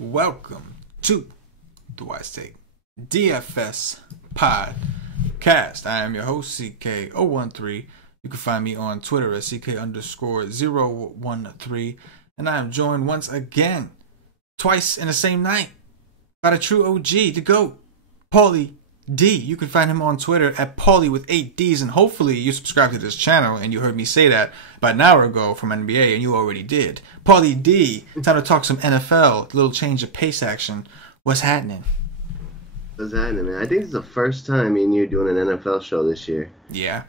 welcome to the Wise Take DFS podcast. I am your host, CK013. You can find me on Twitter at CK_013. And I am joined once again, twice in the same night, by the true OG, the GOAT, Paulie D. You can find him on Twitter at Paulie with 8 Ds. And hopefully you subscribe to this channel and you heard me say that about an hour ago from NBA, and you already did. Paulie D, time to talk some NFL, a little change of pace action. What's happening? What's happening, man? I think it's the first time me and you doing an NFL show this year. Yeah,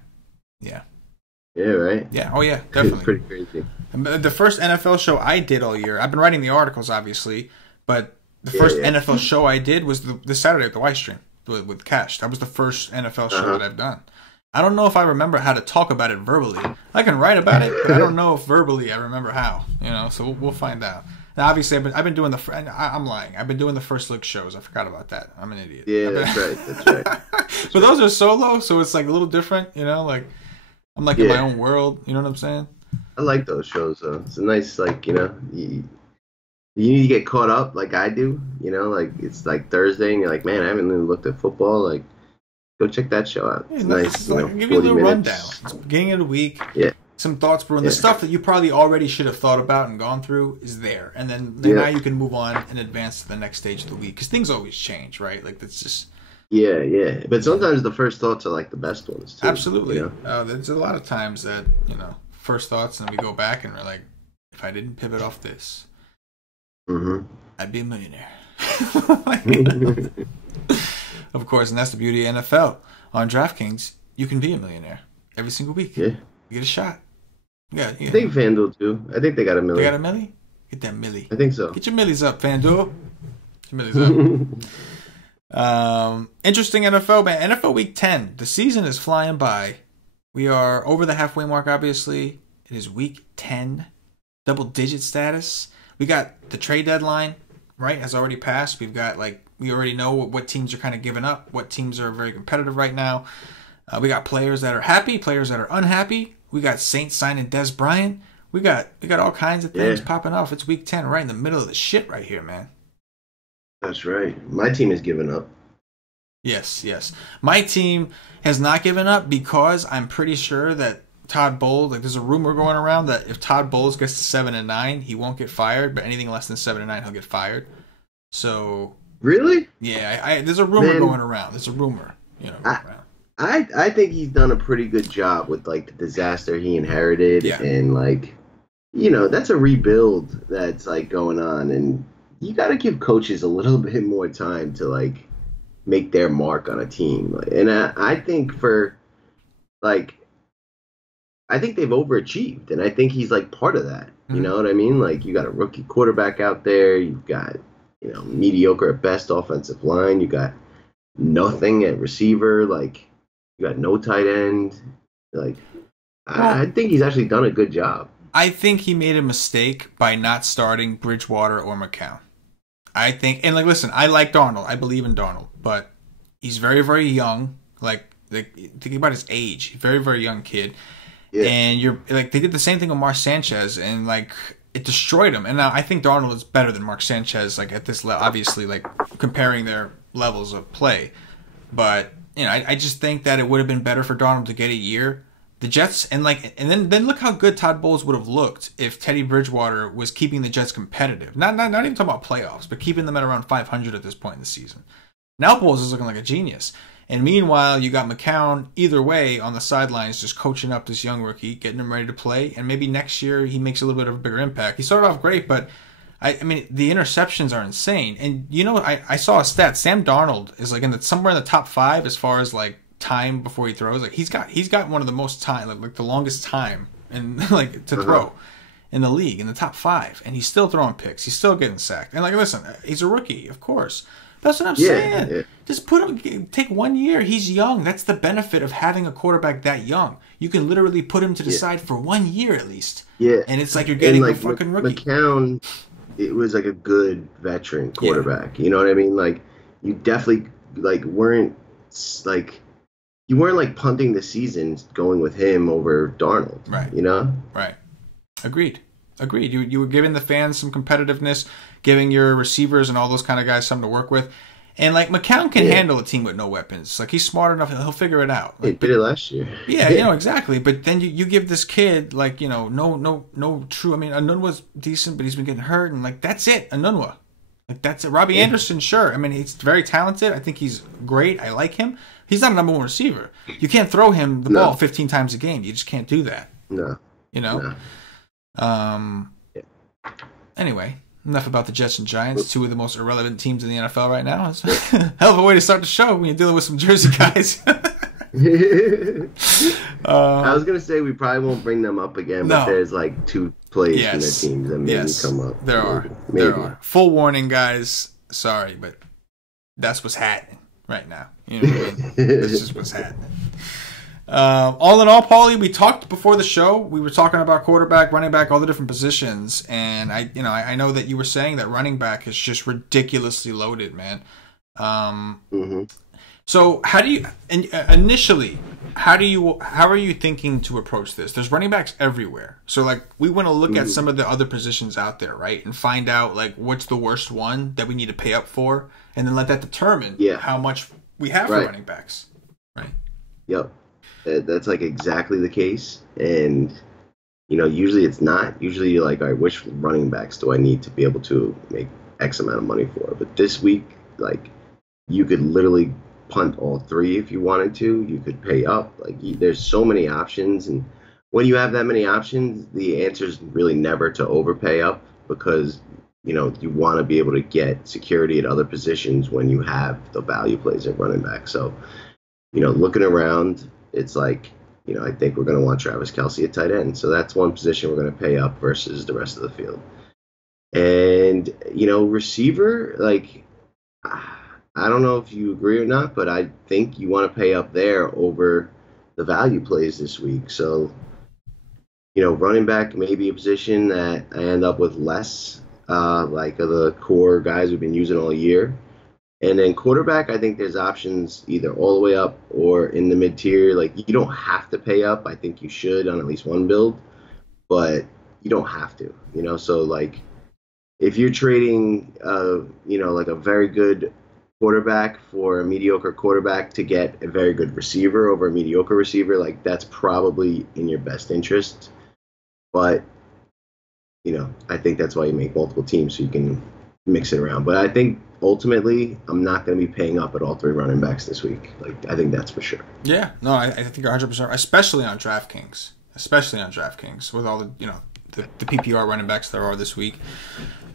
right? Yeah, oh yeah, definitely. It's pretty crazy. The first NFL show I did all year, I've been writing the articles, obviously, but the first NFL show I did was the Saturday at the Y Stream with Cash. That was the first NFL show that I've done. I don't know if I remember how to talk about it verbally. I can write about it, but I don't know if verbally I remember how. So we'll find out. Now, obviously, I've been doing I'm lying. I've been doing the first look shows. I forgot about that. I'm an idiot. Yeah, that's right. But those are solo, so it's like a little different. Like I'm like in my own world. You know what I'm saying? I like those shows, though. It's a nice, you need to get caught up like I do. It's like Thursday, and you're like, man, I haven't even looked at football. Like, go check that show out. It's nice. Give you a little rundown. It's beginning of the week. Yeah. Some thoughts brewing. The stuff that you probably already should have thought about and gone through is there. And then now you can move on and advance to the next stage of the week. Because things always change, right? Like, that's just... Yeah. But sometimes the first thoughts are, like, the best ones, too. Absolutely. There's a lot of times that, first thoughts, and then we go back and we're like, if I didn't pivot off this, I'd be a millionaire. Of course, and that's the beauty of NFL. On DraftKings, you can be a millionaire every single week. Yeah. You get a shot. I think FanDuel, too. I think they got a milli. They got a milli? Get that milli. I think so. Get your millies up, FanDuel. Get your millies up. Interesting NFL, man. NFL Week 10. The season is flying by. We are over the halfway mark, obviously. It is Week 10. Double-digit status. We got the trade deadline, right, has already passed. We've got, we already know what teams are kind of giving up, what teams are very competitive right now. We got players that are happy, players that are unhappy. We got Saints signing Des Bryant. We got all kinds of things popping off. It's Week 10, right in the middle of the shit right here, man. That's right. My team has given up. Yes. My team has not given up because I'm pretty sure that Todd Bowles, there's a rumor going around that if Todd Bowles gets to 7-9, he won't get fired, but anything less than 7-9, he'll get fired. So really, yeah, there's a rumor going around. There's a rumor, around. I think he's done a pretty good job with the disaster he inherited, and that's a rebuild that's going on, and you got to give coaches a little bit more time to make their mark on a team, and I think I think they've overachieved, and I think he's part of that. You know what I mean? You got a rookie quarterback out there, you've got mediocre at best offensive line, you got nothing at receiver, you got no tight end. I think he's actually done a good job. I think he made a mistake by not starting Bridgewater or McCown. I think, and listen, I like Darnold. I believe in Darnold, but he's very, very young. Think about his age. Very, very young kid. Yeah. And they did the same thing with Mark Sanchez, and it destroyed him. And now I think Darnold is better than Mark Sanchez, at this level. Obviously, comparing their levels of play, but. I just think that it would have been better for Darnold to get a year. The Jets, and then look how good Todd Bowles would have looked if Teddy Bridgewater was keeping the Jets competitive. Not even talking about playoffs, but keeping them at around 500 at this point in the season. Now Bowles is looking like a genius. And meanwhile, you got McCown either way on the sidelines just coaching up this young rookie, getting him ready to play. And maybe next year he makes a little bit of a bigger impact. He started off great, but I mean, the interceptions are insane. And, I saw a stat. Sam Darnold is, somewhere in the top 5 as far as, time before he throws. He's got one of the most time, the longest time to throw in the league, in the top 5. And he's still throwing picks. He's still getting sacked. And, listen, he's a rookie, of course. That's what I'm saying. Yeah. Just take 1 year. He's young. That's the benefit of having a quarterback that young. You can literally put him to the side for 1 year at least. Yeah. And it's you're getting a fucking rookie. McCown... It was a good veteran quarterback. You know what I mean? You definitely weren't punting the season going with him over Darnold. Right. You know? Right. Agreed. Agreed. You were giving the fans some competitiveness, giving your receivers and all those kind of guys something to work with. And like McCown can handle a team with no weapons. Like he's smart enough; he'll figure it out. Like, he did it last year. Yeah, exactly. But then you give this kid like no true. I mean, Anunwa's decent, but he's been getting hurt, and like that's it. Anunwa, like that's it. Robbie Anderson, sure. I mean, he's very talented. I think he's great. I like him. He's not a number one receiver. You can't throw him the ball 15 times a game. You just can't do that. No. Anyway. Enough about the Jets and Giants, two of the most irrelevant teams in the NFL right now. It's a hell of a way to start the show when you're dealing with some Jersey guys. I was going to say we probably won't bring them up again, but there's like 2 plays from their teams that maybe come up. There are. Full warning, guys. Sorry, but that's what's happening right now. You know what I mean? That's just what's happening. All in all, Paulie, we talked before the show. We were talking about quarterback, running back, all the different positions, and I know that you were saying that running back is just ridiculously loaded, man. So how do you initially? How are you thinking to approach this? There's running backs everywhere, so like we want to look at some of the other positions out there, right, and find out like what's the worst one that we need to pay up for, and then let that determine how much we have for running backs, right? Yep. That's like exactly the case, and usually it's not. Usually you're like, all right, which running backs do I need to be able to make X amount of money for? But this week, like, you could literally punt all 3 if you wanted to. You could pay up. Like, there's so many options, and when you have that many options, the answer is really never to overpay up because you want to be able to get security at other positions when you have the value plays at running back. So, looking around. It's like, I think we're going to want Travis Kelce at tight end. So that's one position we're going to pay up versus the rest of the field. And, receiver, like, I don't know if you agree or not, but I think you want to pay up there over the value plays this week. So, running back may be a position that I end up with less, like the core guys we've been using all year. And then quarterback, I think there's options either all the way up or in the mid-tier. Like, you don't have to pay up. I think you should on at least one build, but you don't have to, So, like, if you're trading, like a very good quarterback for a mediocre quarterback to get a very good receiver over a mediocre receiver, like, that's probably in your best interest. But, I think that's why you make multiple teams so you can mix it around. But I think ultimately, I'm not going to be paying up at all 3 running backs this week. Like, I think that's for sure. Yeah, no, I think you're 100%, especially on DraftKings. With all the the PPR running backs there are this week.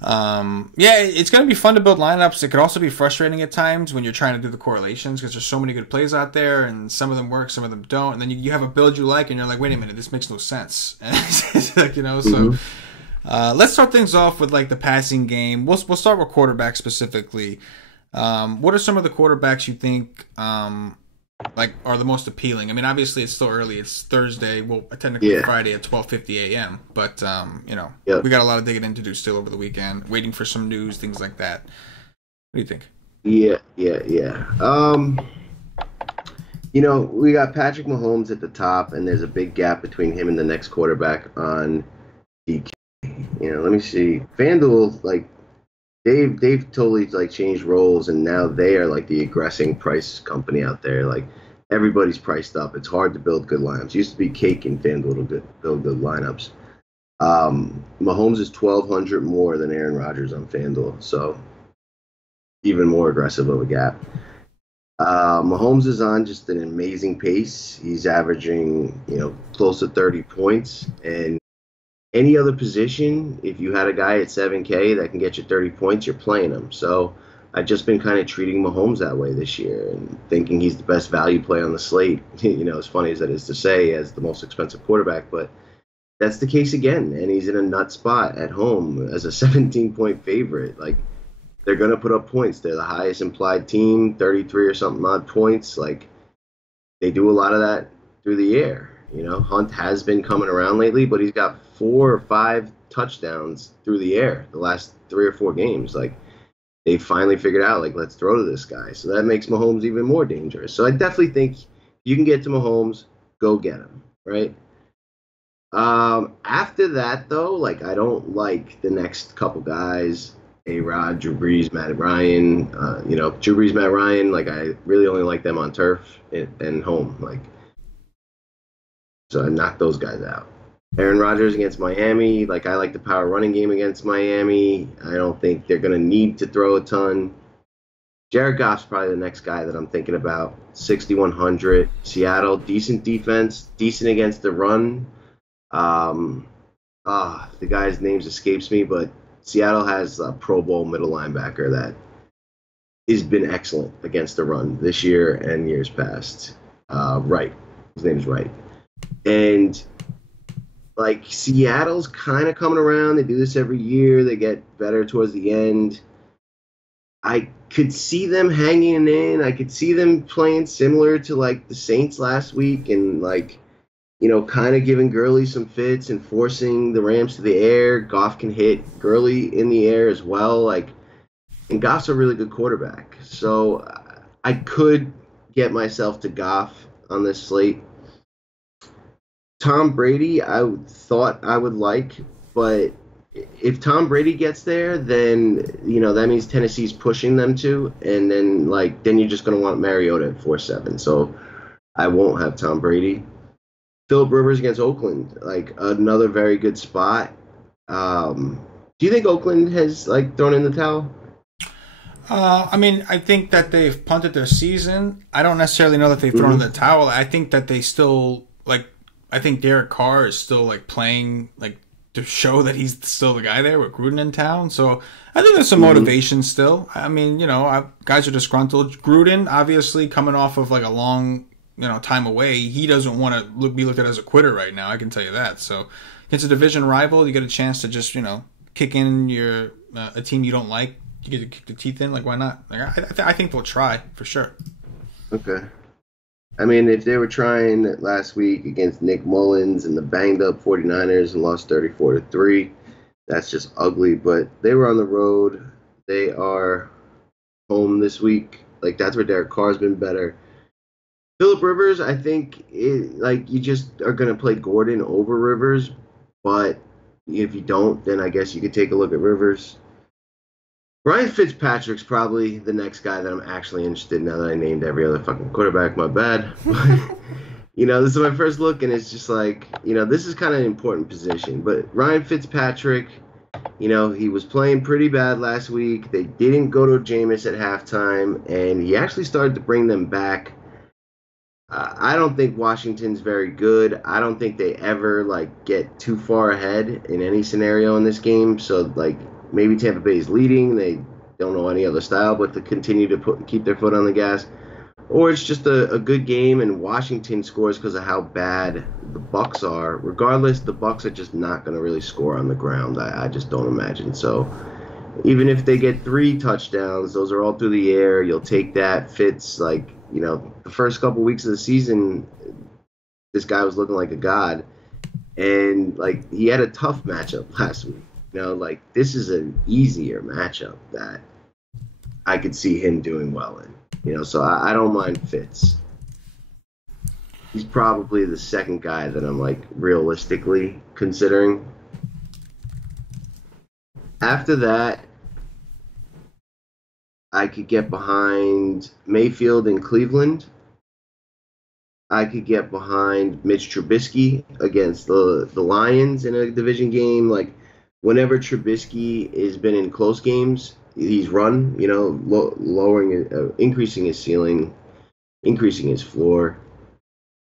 It's going to be fun to build lineups. It could also be frustrating at times when you're trying to do the correlations because there's so many good plays out there, and some of them work, some of them don't. And then you have a build you like, and you're like, wait a minute, this makes no sense. So. Let's start things off with like the passing game. We'll start with quarterback specifically. What are some of the quarterbacks you think like are the most appealing? I mean, obviously it's still early. It's Thursday. Well, technically Friday at 12:50 a.m. But we got a lot of digging in to do still over the weekend. Waiting for some news, things like that. What do you think? Yeah. We got Patrick Mahomes at the top, and there's a big gap between him and the next quarterback on CK. Let me see. FanDuel, like, they've totally like changed roles, and now they are like the aggressing price company out there. Like, everybody's priced up. It's hard to build good lineups. It used to be cake in FanDuel to build good lineups. Mahomes is $1,200 more than Aaron Rodgers on FanDuel, so even more aggressive of a gap. Mahomes is on just an amazing pace. He's averaging, close to 30 points, and any other position, if you had a guy at 7K that can get you 30 points, you're playing him. So I've just been kind of treating Mahomes that way this year and thinking he's the best value play on the slate. As funny as that is to say, as the most expensive quarterback, but that's the case again. And he's in a nut spot at home as a 17-point favorite. Like, they're going to put up points. They're the highest implied team, 33 or something odd points. Like, they do a lot of that through the air. Hunt has been coming around lately, but he's got 4 or 5 touchdowns through the air the last 3 or 4 games. Like, they finally figured out, like, let's throw to this guy. So that makes Mahomes even more dangerous. So I definitely think you can get to Mahomes, go get him, right? After that, though, like I don't like the next couple guys. A-Rod, Drew Brees, Matt Ryan. Drew Brees, Matt Ryan. Like I really only like them on turf and home. Like so, I knocked those guys out. Aaron Rodgers against Miami. Like I like the power running game against Miami. I don't think they're gonna need to throw a ton. Jared Goff's probably the next guy that I'm thinking about. 6,100. Seattle, decent defense, decent against the run. Um, the guy's name escapes me, but Seattle has a Pro Bowl middle linebacker that has been excellent against the run this year and years past. Wright. His name's Wright. And like Seattle's kind of coming around. They do this every year. They get better towards the end. I could see them hanging in. I could see them playing similar to like the Saints last week and like, kind of giving Gurley some fits and forcing the Rams to the air. Goff can hit Gurley in the air as well. Like, and Goff's a really good quarterback. So I could get myself to Goff on this slate. Tom Brady, I thought I would like, but if Tom Brady gets there, then that means Tennessee's pushing them to, and then you're just gonna want Mariota at 4-7. So I won't have Tom Brady. Phillip Rivers against Oakland, like another very good spot. Do you think Oakland has like thrown in the towel? I think that they've punted their season. I don't necessarily know that they've thrown in the towel. I think that they still I think Derek Carr is still like playing like to show that he's still the guy there with Gruden in town. So I think there's some motivation still. Guys are disgruntled. Gruden, obviously coming off of like a long time away, he doesn't want to be looked at as a quitter right now. I can tell you that. So against a division rival, you get a chance to just kick in your a team you don't like. You get to kick the teeth in. Like why not? Like I think they'll try for sure. Okay. If they were trying last week against Nick Mullins and the banged up 49ers and lost 34-3, that's just ugly. But they were on the road. They are home this week. Like that's where Derek Carr's been better. Phillip Rivers, I think, you just are going to play Gordon over Rivers. But if you don't, then I guess you could take a look at Rivers. Ryan Fitzpatrick's probably the next guy that I'm actually interested in now that I named every other fucking quarterback. My bad. This is my first look, and it's just like, this is kind of an important position. But Ryan Fitzpatrick, he was playing pretty bad last week. They didn't go to Jameis at halftime, and he actually started to bring them back. I don't think Washington's very good. I don't think they ever, get too far ahead in any scenario in this game. So, maybe Tampa Bay is leading. They don't know any other style but to continue to keep their foot on the gas. Or it's just a good game and Washington scores because of how bad the Bucs are. Regardless, the Bucs are just not going to really score on the ground. I just don't imagine. So even if they get 3 touchdowns, those are all through the air. You'll take that. Fitz, the first couple weeks of the season, this guy was looking like a god. And, he had a tough matchup last week. This is an easier matchup that I could see him doing well in. So I don't mind Fitz. He's probably the second guy that I'm, realistically considering. After that, I could get behind Mayfield in Cleveland. I could get behind Mitch Trubisky against the Lions in a division game. Whenever Trubisky has been in close games, he's run, increasing his ceiling, increasing his floor.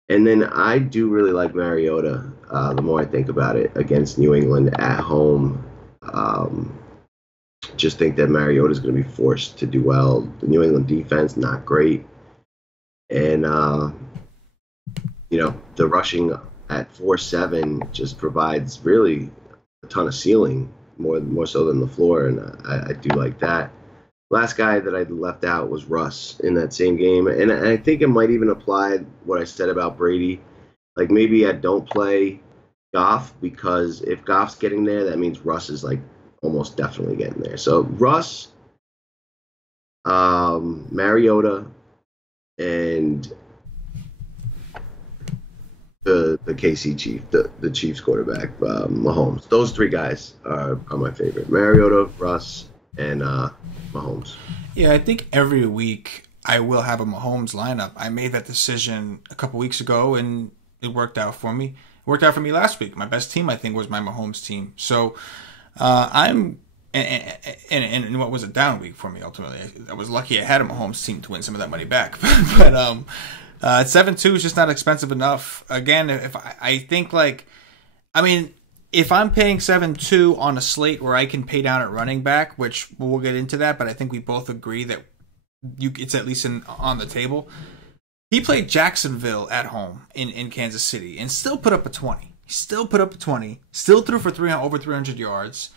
And then I do really like Mariota, the more I think about it, against New England at home. Just think that Mariota is going to be forced to do well. The New England defense, not great. And, the rushing at 4-7 just provides really a ton of ceiling, more so than the floor, and I do like that. Last guy that I left out was Russ in that same game, and I think it might even apply what I said about Brady. Maybe I don't play Goff because if Goff's getting there, that means Russ is almost definitely getting there. So Russ, Mariota, and the KC Chief, the Chiefs quarterback, Mahomes. Those three guys are my favorite: Mariota, Russ, and Mahomes. Yeah, I think every week I will have a Mahomes lineup. I made that decision a couple weeks ago, and it worked out for me. It worked out for me last week. My best team, I think, was my Mahomes team. So I'm and what was a down week for me ultimately. I was lucky I had a Mahomes team to win some of that money back, but 7-2 is just not expensive enough. Again, if I think if I'm paying 7-2 on a slate where I can pay down at running back, which we'll get into that, but I think we both agree that it's at least on the table. He played Jacksonville at home in Kansas City and still put up a 20. He still put up a 20. Still threw for over 300 yards.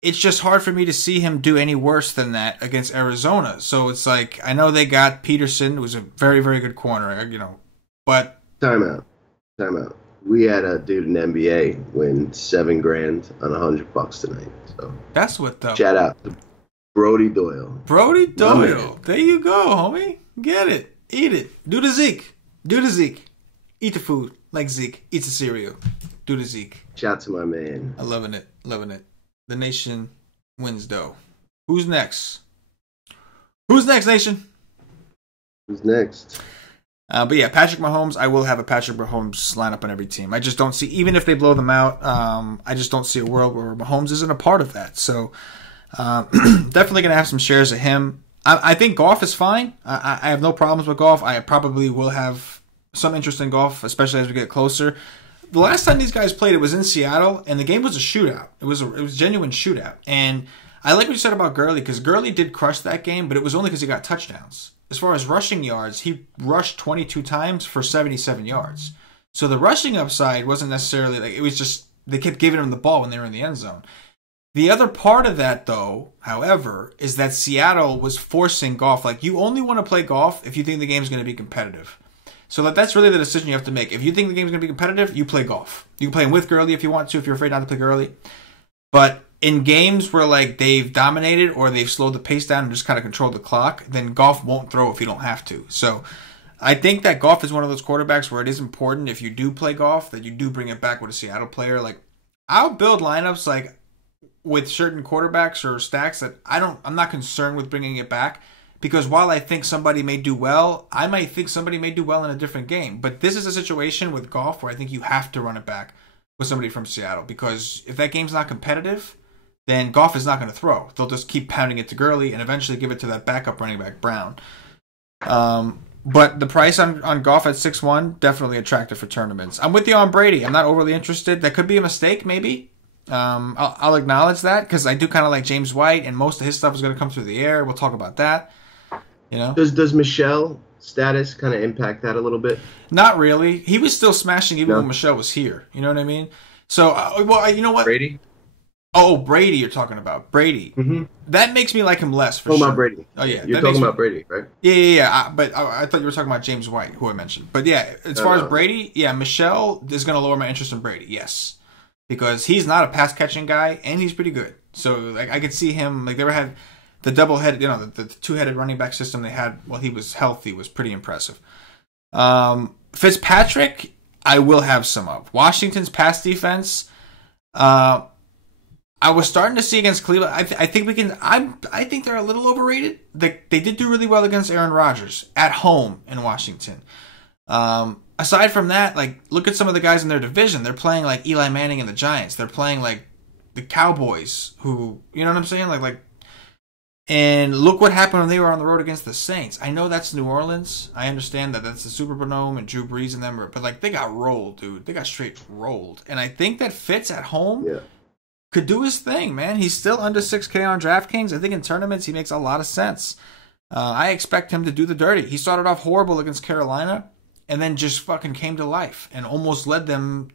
It's just hard for me to see him do any worse than that against Arizona. So it's like, I know they got Peterson, who was a very, very good corner, but... Time out. We had a dude in the NBA win $7,000 on $100 tonight. So that's what the... Shout out to Brody Doyle. Brody Doyle. There you go, homie. Get it. Eat it. Do the Zeke. Eat the food like Zeke. Eat the cereal. Do the Zeke. Shout out to my man. I'm loving it. The nation wins, though. Who's next? Nation? Who's next? But yeah, Patrick Mahomes. I will have a Patrick Mahomes lineup on every team. I just don't see, even if they blow them out, I just don't see a world where Mahomes isn't a part of that. So definitely going to have some shares of him. I think Goff is fine. I have no problems with Goff. I probably will have some interest in Goff, especially as we get closer. The last time these guys played, it was in Seattle, and the game was a shootout. It was a genuine shootout. And I like what you said about Gurley, because Gurley did crush that game, but it was only because he got touchdowns. As far as rushing yards, he rushed 22 times for 77 yards. So the rushing upside wasn't necessarily, it was just, they kept giving him the ball when they were in the end zone. The other part of that, though, however, is that Seattle was forcing Goff. You only want to play Goff if you think the game's going to be competitive. So that's really the decision you have to make. If you think the game's going to be competitive, you play Goff. You can play him with Gurley if you want to, if you're afraid not to play Gurley. But in games where they've dominated or they've slowed the pace down and just kind of controlled the clock, then Goff won't throw if you don't have to. So I think that Goff is one of those quarterbacks where it is important, if you do play Goff, that you do bring it back with a Seattle player. I'll build lineups with certain quarterbacks or stacks that I'm not concerned with bringing it back. Because while I think somebody may do well, I might think somebody may do well in a different game. But this is a situation with Goff where I think you have to run it back with somebody from Seattle. Because if that game's not competitive, then Goff is not going to throw. They'll just keep pounding it to Gurley and eventually give it to that backup running back, Brown. But the price on Goff at 6-1, definitely attractive for tournaments. I'm with you on Brady. I'm not overly interested. That could be a mistake, maybe. I'll acknowledge that because I do kind of like James White, and most of his stuff is going to come through the air. We'll talk about that. Does Michelle status kind of impact that a little bit? Not really. He was still smashing even when Michelle was here. You know what I mean? So, you know what? Brady? Oh, Brady you're talking about. Brady. Mm-hmm. That makes me like him less, for sure. About Brady. Oh, yeah. You're talking about Brady, right? Yeah. But I thought you were talking about James White, who I mentioned. But yeah, as far as Brady, yeah, Michelle is going to lower my interest in Brady, yes. Because he's not a pass-catching guy, and he's pretty good. So, I could see him, they ever had... The double-headed, the two-headed running back system they had while he was healthy was pretty impressive. Fitzpatrick, I will have some of. Washington's pass defense, I was starting to see against Cleveland. I think we can. I think they're a little overrated. They did do really well against Aaron Rodgers at home in Washington. Aside from that, look at some of the guys in their division. They're playing like Eli Manning and the Giants. They're playing like the Cowboys, who, you know what I'm saying, And look what happened when they were on the road against the Saints. I know that's New Orleans. I understand that that's the Superdome and Drew Brees and them, but they got rolled, dude. They got straight rolled. And I think that Fitz at home could do his thing, man. He's still under 6K on DraftKings. I think in tournaments he makes a lot of sense. I expect him to do the dirty. He started off horrible against Carolina and then just fucking came to life and almost led them,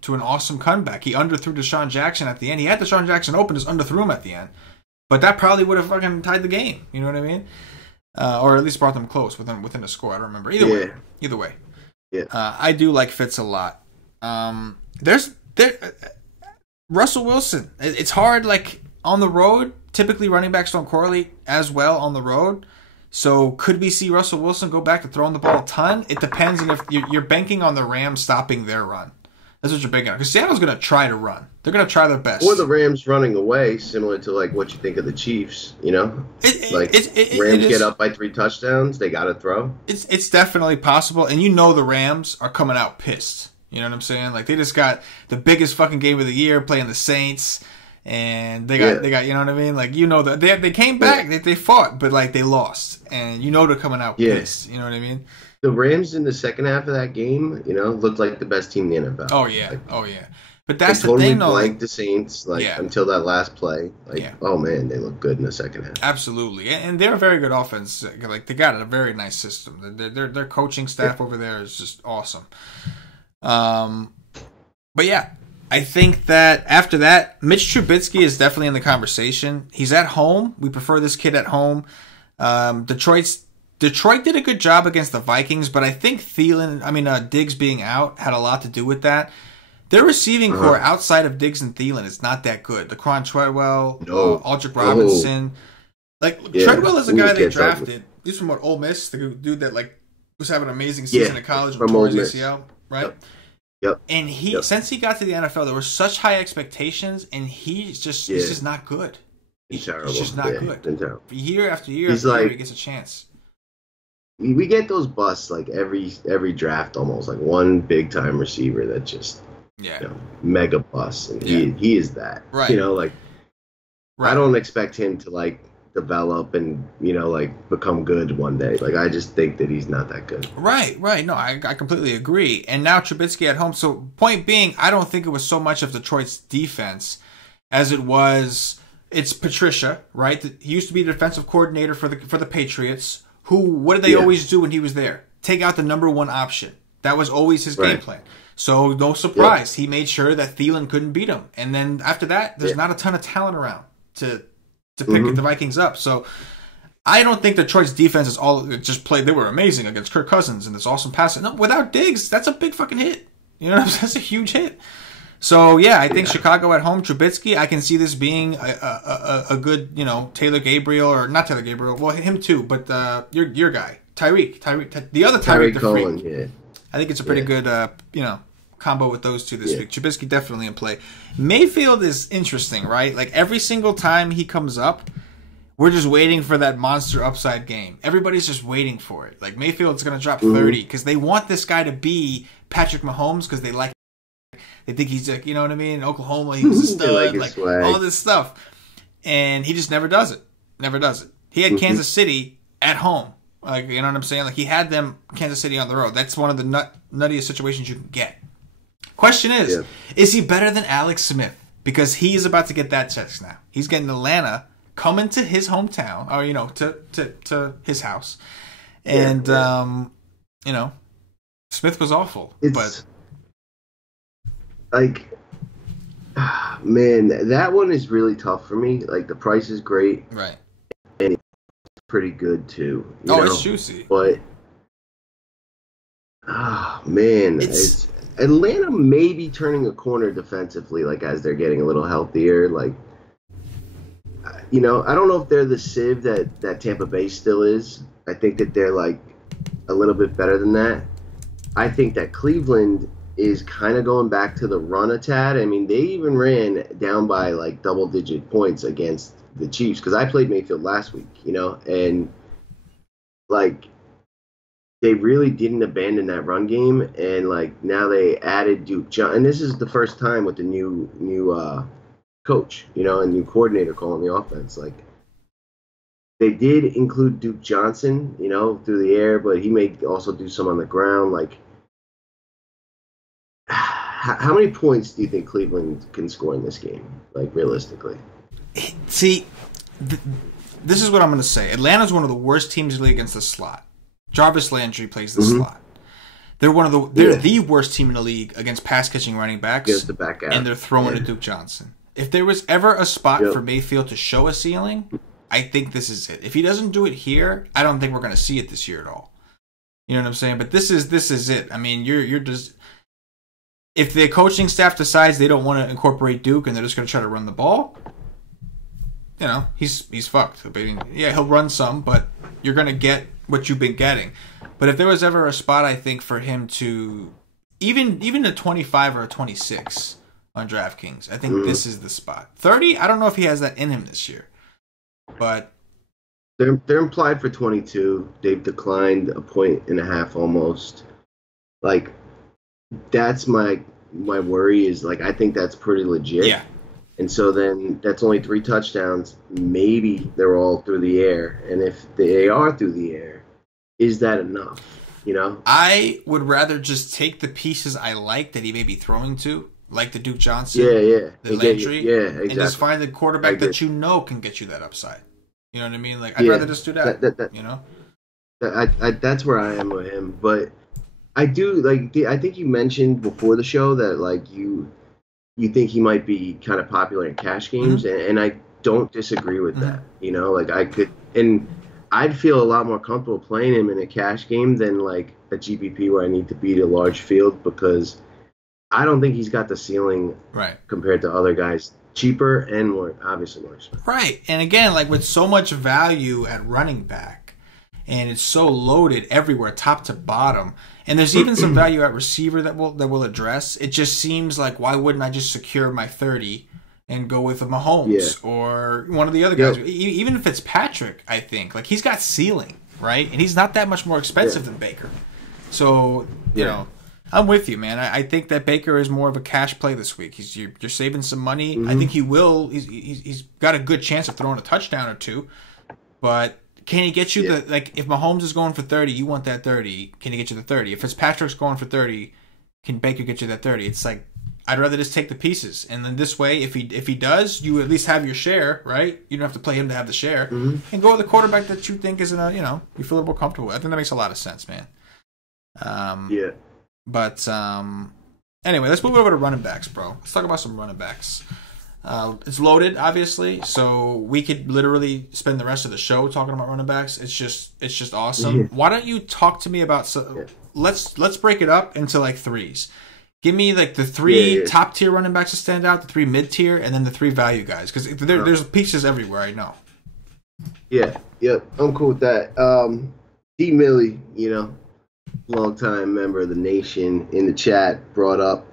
to an awesome comeback. He underthrew Deshaun Jackson at the end. He had Deshaun Jackson open, just underthrew him at the end. But that probably would have fucking tied the game. You know what I mean? Or at least brought them close within a score. I don't remember. Either way. Yeah. I do like Fitz a lot. Russell Wilson. It's hard, on the road. Typically, running backs don't correlate as well on the road. So could we see Russell Wilson go back to throwing the ball a ton? It depends on if you're banking on the Rams stopping their run. That's what you're banking on. Because Seattle's going to try to run. They're going to try their best. Or the Rams running away, similar to like what you think of the Chiefs. Rams get up by 3 touchdowns, they got to throw. It's definitely possible, and the Rams are coming out pissed. You know what I'm saying? Like they just got the biggest fucking game of the year playing the Saints. And they got, you know what I mean? Like, they came back, they fought, but like they lost. And they're coming out pissed. You know what I mean? The Rams in the second half of that game, looked like the best team in the NFL. Oh, yeah. But that's the totally thing, though. Blanked the Saints, until that last play. Oh, man, they look good in the second half. Absolutely. And they're a very good offense. Like, they got a very nice system. Their coaching staff over there is just awesome. But yeah. I think that after that, Mitch Trubisky is definitely in the conversation. He's at home. We prefer this kid at home. Detroit did a good job against the Vikings, but I think Diggs being out had a lot to do with that. Their receiving core outside of Diggs and Thielen is not that good. Laquan Treadwell, Aldrick Robinson. Treadwell is a guy they drafted. He's from Ole Miss, the dude that was having an amazing season in college from tore his ACL, right? Yep. And since he got to the NFL, there were such high expectations, and he's just not good. He's just not good. Year after year, he gets a chance. We get those busts every draft, almost like one big time receiver that just mega bust, and he is that. Right. Right. I don't expect him to develop and become good one day. I just think that he's not that good. Right. No, I completely agree. And now Trubisky at home. So point being, I don't think it was so much of Detroit's defense as it was. It's Patricia, right? He used to be the defensive coordinator for the Patriots. What did they always do when he was there? Take out the number one option. That was always his game plan. So no surprise, he made sure that Thielen couldn't beat him. And then after that, there's not a ton of talent around to pick the Vikings up. So I don't think Detroit's defense is all just played. They were amazing against Kirk Cousins and this awesome passing. No, without Diggs, that's a big fucking hit. That's a huge hit. So yeah, I think Chicago at home, Trubisky, I can see this being a good, Taylor Gabriel, or not Taylor Gabriel, well him too, but your guy, Tyreek, the other Tyreek the Cohen, freak. yeah. I think it's a pretty good combo with those two this week. Trubisky definitely in play. Mayfield is interesting, right? Every single time he comes up, we're just waiting for that monster upside game. Everybody's just waiting for it. Mayfield's going to drop 30 because they want this guy to be Patrick Mahomes because they think he's you know what I mean? In Oklahoma, he was a stud, all this stuff. And he just never does it. He had Kansas City at home. You know what I'm saying? He had them Kansas City on the road. That's one of the nuttiest situations you can get. Question is he better than Alex Smith? Because he's about to get that text now. He's getting Atlanta coming to his hometown, or to his house, and Smith was awful. But man, that one is really tough for me. The price is great, right? And it's pretty good too. It's juicy, but man, it's Atlanta may be turning a corner defensively, as they're getting a little healthier. I don't know if they're the sieve that Tampa Bay still is. I think that they're a little bit better than that. I think that Cleveland is kind of going back to the run a tad. I mean, they even ran down by double-digit points against the Chiefs because I played Mayfield last week, and they really didn't abandon that run game, and now they added Duke Johnson, and this is the first time with the new coach, a new coordinator calling the offense. They did include Duke Johnson, through the air, but he may also do some on the ground. How many points do you think Cleveland can score in this game, realistically? See, this is what I'm going to say. Atlanta's one of the worst teams in the league against the slot. Jarvis Landry plays the slot. They're the worst team in the league against pass catching running backs, the back out. And they're throwing to Duke Johnson. If there was ever a spot for Mayfield to show a ceiling, I think this is it. If he doesn't do it here, I don't think we're going to see it this year at all. You know what I'm saying? But this is it. I mean, you're just, if the coaching staff decides they don't want to incorporate Duke and they're just going to try to run the ball, he's fucked. I mean, he'll run some, but you're going to get what you've been getting. But if there was ever a spot, I think, for him to even a 25 or a 26 on DraftKings, I think this is the spot. 30, I don't know if he has that in him this year. But they're implied for 22. They've declined a point and a half almost. Like, that's my worry is, like, I think that's pretty legit. Yeah. And so then that's only 3 touchdowns. Maybe they're all through the air. And if they are through the air, is that enough? You know? I would rather just take the pieces I like that he may be throwing to, like the Duke Johnson, the Landry, exactly. and just find the quarterback that you know can get you that upside. You know what I mean? Like, I'd rather just do that you know? That's where I am with him. But I do, like, I think you mentioned before the show that, like, you think he might be kind of popular in cash games, and I don't disagree with that. You know, like, I'd feel a lot more comfortable playing him in a cash game than, like, a GPP where I need to beat a large field, because I don't think he's got the ceiling compared to other guys. Cheaper and obviously more expensive. Right. And again, like, with so much value at running back, and it's so loaded everywhere, top to bottom, and there's even some value at receiver that we'll address. It just seems like, why wouldn't I just secure my 30 and go with a Mahomes or one of the other guys? Even if it's Patrick, I think, like, he's got ceiling, right? And he's not that much more expensive than Baker. So, you know, I'm with you, man. I think that Baker is more of a cash play this week. You're saving some money. I think he will. He's got a good chance of throwing a touchdown or two. But can he get you the, like, if Mahomes is going for 30, you want that 30. Can he get you the 30? If Fitzpatrick's going for 30, can Baker get you that 30? It's like, I'd rather just take the pieces. And then this way, if he does, you at least have your share, right? You don't have to play him to have the share. And go with the quarterback that you think is you feel a little more comfortable with. I think that makes a lot of sense, man. But anyway, let's move over to running backs, bro. Let's talk about some running backs. It's loaded, obviously, so we could literally spend the rest of the show talking about running backs. It's just awesome. Why don't you talk to me about? Let's break it up into, like, threes. Give me, like, the 3 top tier running backs to stand out, the 3 mid tier, and then the 3 value guys, because there's pieces everywhere. I know. Yeah, I'm cool with that. D Millie, longtime member of the nation in the chat, brought up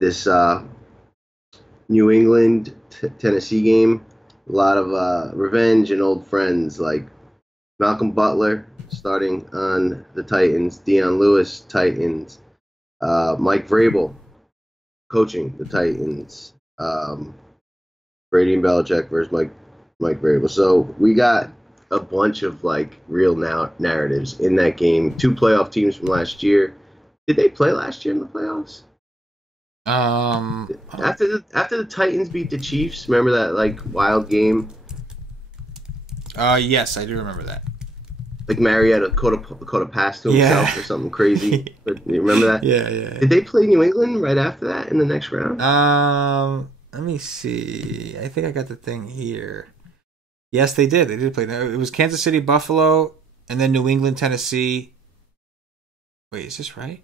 this New England Tennessee game. A lot of revenge and old friends, like Malcolm Butler starting on the Titans, Deion Lewis, Titans, Mike Vrabel coaching the Titans, Brady and Belichick versus Mike Vrabel. So we got a bunch of, like, real narratives in that game. 2 playoff teams from last year. Did they play last year in the playoffs? After the Titans beat the Chiefs, remember that, like, wild game? Yes, I do remember that. Like, Marietta caught a pass to himself or something crazy. But you remember that? Yeah. Did they play New England right after that in the next round? Let me see. I think I got the thing here. Yes, they did. They did play. It was Kansas City, Buffalo, and then New England, Tennessee. Wait, is this right?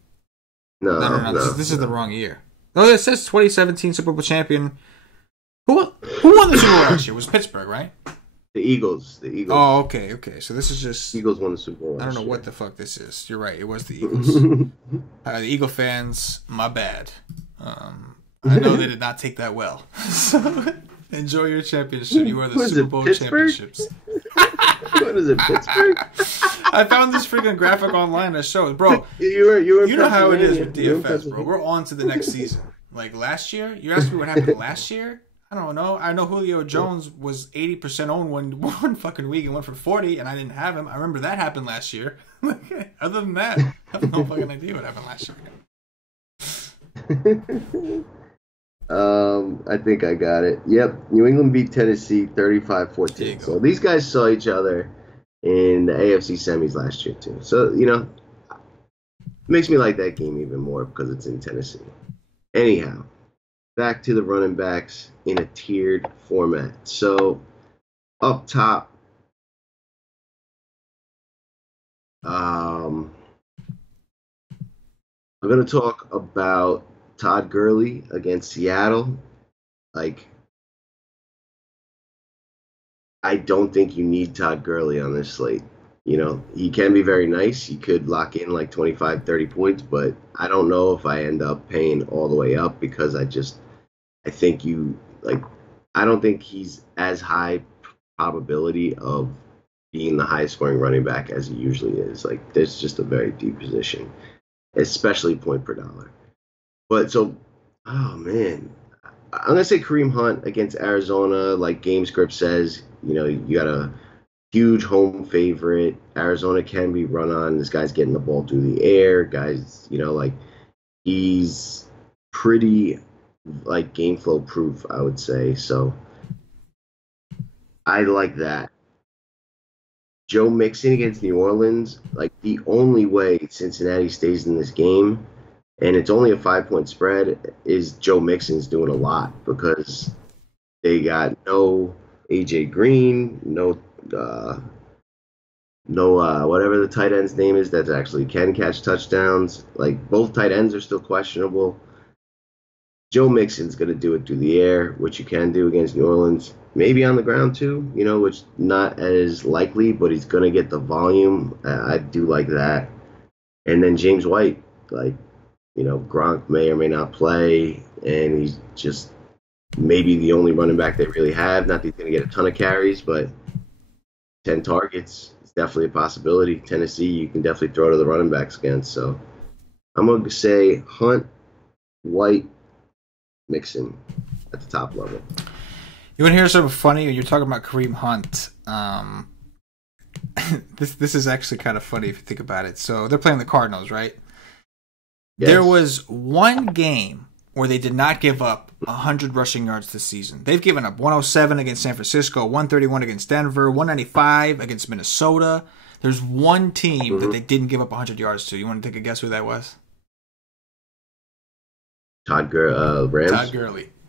No. This is the wrong year. No, it says 2017 Super Bowl champion. Who won the Super Bowl last year? It was Pittsburgh, right? The Eagles. Oh, okay. So this is just... Eagles won the Super Bowl last year. I don't know what the fuck this is. You're right. It was the Eagles. The Eagle fans, my bad. I know they did not take that well. So... enjoy your championship. You are the Super Bowl championships. What is it, Pittsburgh? I found this freaking graphic online that shows, bro. You know how it is with DFS, bro. We're on to the next season. Like last year, you asked me what happened last year. I don't know. I know Julio Jones was 80% owned one fucking week and went for 40, and I didn't have him. I remember that happened last year. Other than that, I have no fucking idea what happened last year. I think I got it. Yep. New England beat Tennessee 35-14. So these guys saw each other in the AFC semis last year too. So, it makes me like that game even more because it's in Tennessee. Anyhow, back to the running backs in a tiered format. So up top, I'm going to talk about Todd Gurley against Seattle. Like, I don't think you need Todd Gurley on this slate. he can be very nice. He could lock in like 25, 30 points, but I don't know if I end up paying all the way up because I think I don't think he's as high probability of being the highest scoring running back as he usually is. Like, there's just a very deep position, especially point per dollar. But so, oh man, I'm gonna say Kareem Hunt against Arizona. Like game script says, you got a huge home favorite. Arizona can be run on. This guy's getting the ball through the air. Guys, like he's pretty like game flow proof, I would say. So I like that. Joe Mixon against New Orleans, like the only way Cincinnati stays in this game, and it's only a 5-point spread, is Joe Mixon's doing a lot because they got no AJ Green, no whatever the tight end's name is that actually can catch touchdowns. Like both tight ends are still questionable. Joe Mixon's going to do it through the air, which you can do against New Orleans. Maybe on the ground too, which not as likely, but he's going to get the volume. I do like that. And then James White, Gronk may or may not play, and he's just maybe the only running back they really have. Not that he's going to get a ton of carries, but 10 targets is definitely a possibility. Tennessee, you can definitely throw to the running backs against. So I'm going to say Hunt, White, Mixon at the top level. You want to hear something funny? You're talking about Kareem Hunt. This is actually kind of funny if you think about it. So they're playing the Cardinals, right? Yes. There was one game where they did not give up 100 rushing yards this season. They've given up 107 against San Francisco, 131 against Denver, 195 against Minnesota. There's one team that they didn't give up 100 yards to. You want to take a guess who that was? Todd Rams?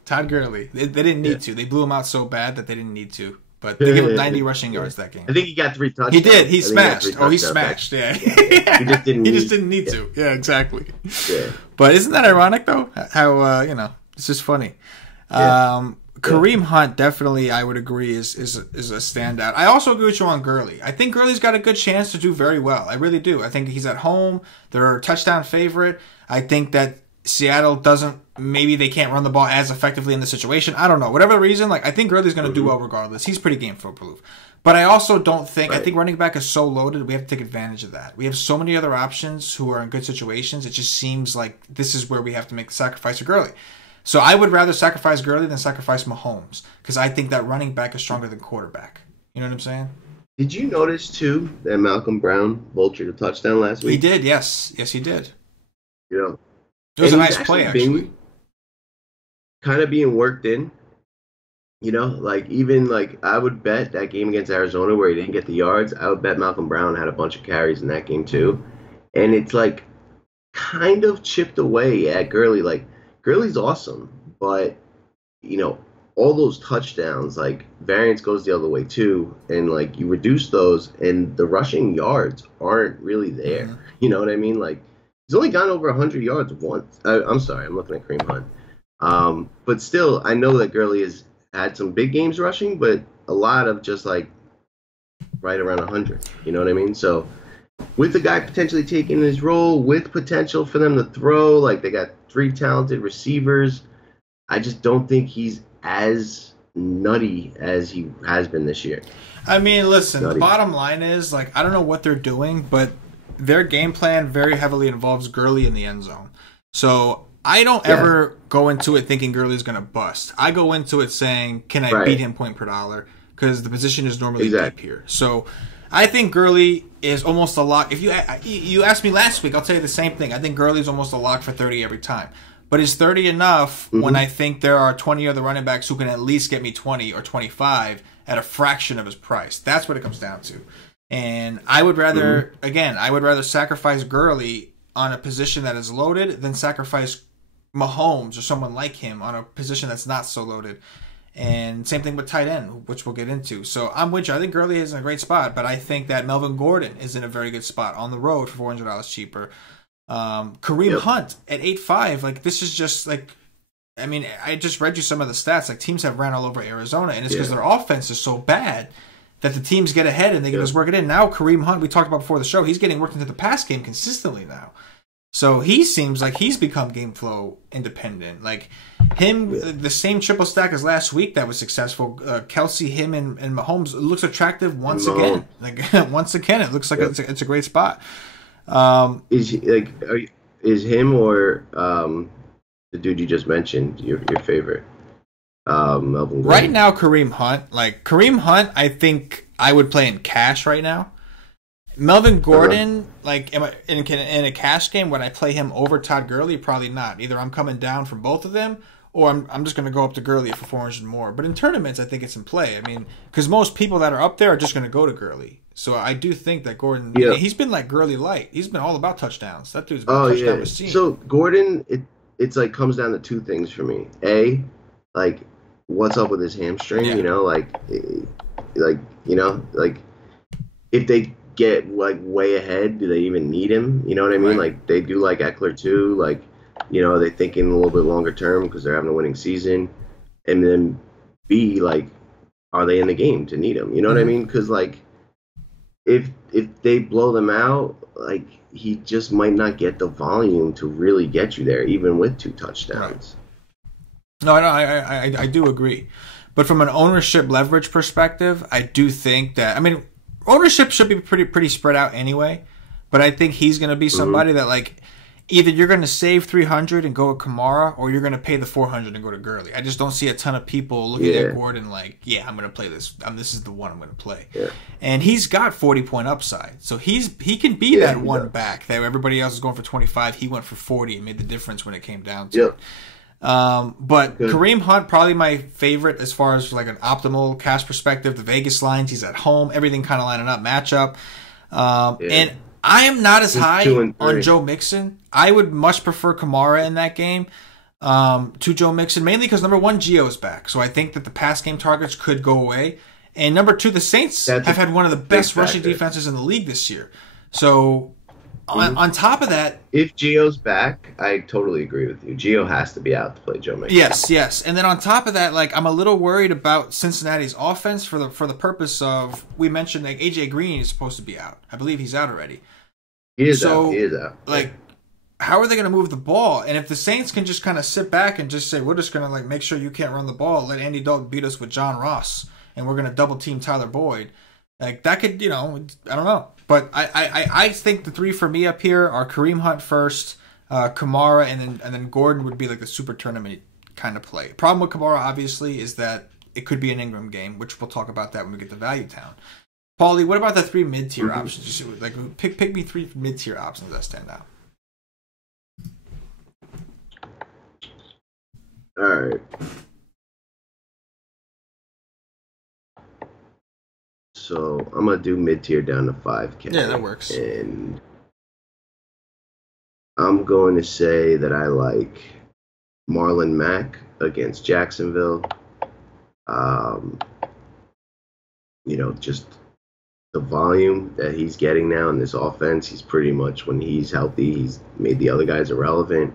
Todd Gurley. They didn't need to. They blew him out so bad that they didn't need to. But they gave him 90 rushing yards that game. I think he got 3 touchdowns. He did. He smashed. He smashed. Yeah. He just didn't need to. Yeah, exactly. Yeah. But isn't that ironic though? How it's just funny. Yeah. Kareem Hunt definitely, I would agree, is a standout. I also agree with you on Gurley. I think Gurley's got a good chance to do very well. I really do. I think he's at home. They're a touchdown favorite. I think that Seattle maybe they can't run the ball as effectively in the situation. I don't know. Whatever the reason, I think Gurley's going to do well regardless. He's pretty game flow proof. But I also don't think, I think running back is so loaded, we have to take advantage of that. We have so many other options who are in good situations. It just seems like this is where we have to make the sacrifice for Gurley. So I would rather sacrifice Gurley than sacrifice Mahomes because I think that running back is stronger than quarterback. You know what I'm saying? Did you notice, too, that Malcolm Brown vultured a touchdown last week? He did, yes. Yes, he did. It was a nice play, actually. Kind of being worked in. Even I would bet that game against Arizona where he didn't get the yards, I would bet Malcolm Brown had a bunch of carries in that game, too. And it's, kind of chipped away at Gurley. Gurley's awesome, but, all those touchdowns, variance goes the other way too, and, you reduce those, and the rushing yards aren't really there. Mm-hmm. You know what I mean? He's only gone over 100 yards once. I'm sorry, I'm looking at Kareem Hunt. But still, I know that Gurley has had some big games rushing, but a lot of just, right around 100. You know what I mean? So with the guy potentially taking his role, with potential for them to throw, they got 3 talented receivers, I just don't think he's as nutty as he has been this year. I mean, listen, the bottom line is, I don't know what they're doing, but their game plan very heavily involves Gurley in the end zone. So I don't ever go into it thinking Gurley's going to bust. I go into it saying, can I beat him point per dollar? Because the position is normally deep here. So I think Gurley is almost a lock. If you asked me last week, I'll tell you the same thing. I think Gurley's almost a lock for 30 every time. But is 30 enough when I think there are 20 other running backs who can at least get me 20 or 25 at a fraction of his price? That's what it comes down to. And I would rather, I would rather sacrifice Gurley on a position that is loaded than sacrifice Mahomes or someone like him on a position that's not so loaded. And same thing with tight end, which we'll get into. So I'm with you. I think Gurley is in a great spot, but I think that Melvin Gordon is in a very good spot on the road for $400 cheaper. Kareem Hunt at 8.5, this is just I mean, I just read you some of the stats. Teams have ran all over Arizona, and it's because their offense is so bad that the teams get ahead and they can just work it in. Now Kareem Hunt, we talked about before the show, he's getting worked into the pass game consistently now. So he seems like he's become game flow independent. Like him, the same triple stack as last week that was successful. Kelsey, him, and Mahomes looks attractive once again. Like once again, it looks like it's a great spot. Is him or the dude you just mentioned your favorite? Melvin Gordon. Right now, Kareem Hunt, I think I would play in cash right now. Melvin Gordon, am I in a cash game, would I play him over Todd Gurley? Probably not. Either I'm coming down from both of them, or I'm just going to go up to Gurley for 400 more. But in tournaments, I think it's in play. I mean, because most people that are up there are just going to go to Gurley. So I do think that Gordon, he's been like Gurley light. He's been all about touchdowns. That dude's been touchdown machine. So Gordon, it's like comes down to two things for me. A, like, what's up with his hamstring? Yeah. You know, if they get like way ahead, do they even need him? You know what I mean? Right. Like they do like Eckler too. Like, you know, are they thinking a little bit longer term because they're having a winning season? And then B, like, are they in the game to need him? You know what I mean? Because like, if they blow them out, like he just might not get the volume to really get you there, even with 2 touchdowns. Right. No, I do agree. But from an ownership leverage perspective, I do think that, I mean, ownership should be pretty spread out anyway. But I think he's going to be somebody that, like, either you're going to save 300 and go with Kamara, or you're going to pay the 400 and go to Gurley. I just don't see a ton of people looking at Gordon like, I'm going to play this. This is the one I'm going to play. Yeah. And he's got 40-point upside. So he can be that one back that everybody else is going for 25. He went for 40 and made the difference when it came down to it. But Kareem Hunt, probably my favorite as far as like an optimal cash perspective. The Vegas lines, he's at home, everything kind of lining up, matchup. And I am not as high on Joe Mixon. I would much prefer Kamara in that game to Joe Mixon, mainly because number one, Gio's back, so I think that the pass game targets could go away. And number two, the Saints have had one of the best rushing defenses in the league this year. So. On top of that, if Gio's back, I totally agree with you. Gio has to be out to play Joe Mixon. Yes. And then on top of that, like I'm a little worried about Cincinnati's offense for the purpose of, we mentioned like AJ Green is supposed to be out. I believe he's out already. He is out. Like, how are they going to move the ball? And if the Saints can just kind of sit back and just say, we're just going to like make sure you can't run the ball, let Andy Dalton beat us with John Ross, and we're going to double team Tyler Boyd. Like that could, I don't know. But I think the 3 for me up here are Kareem Hunt first, Kamara, and then Gordon would be like the super tournament kind of play. Problem with Kamara, obviously, is that it could be an Ingram game, which we'll talk about that when we get to Value Town. Paulie, what about the 3 mid-tier options? Like pick me 3 mid-tier options that stand out. All right. So I'm gonna do mid-tier down to 5K. Yeah, that works. And I'm going to say that I like Marlon Mack against Jacksonville. Just the volume that he's getting now in this offense, he's pretty much, when he's healthy, he's made the other guys irrelevant.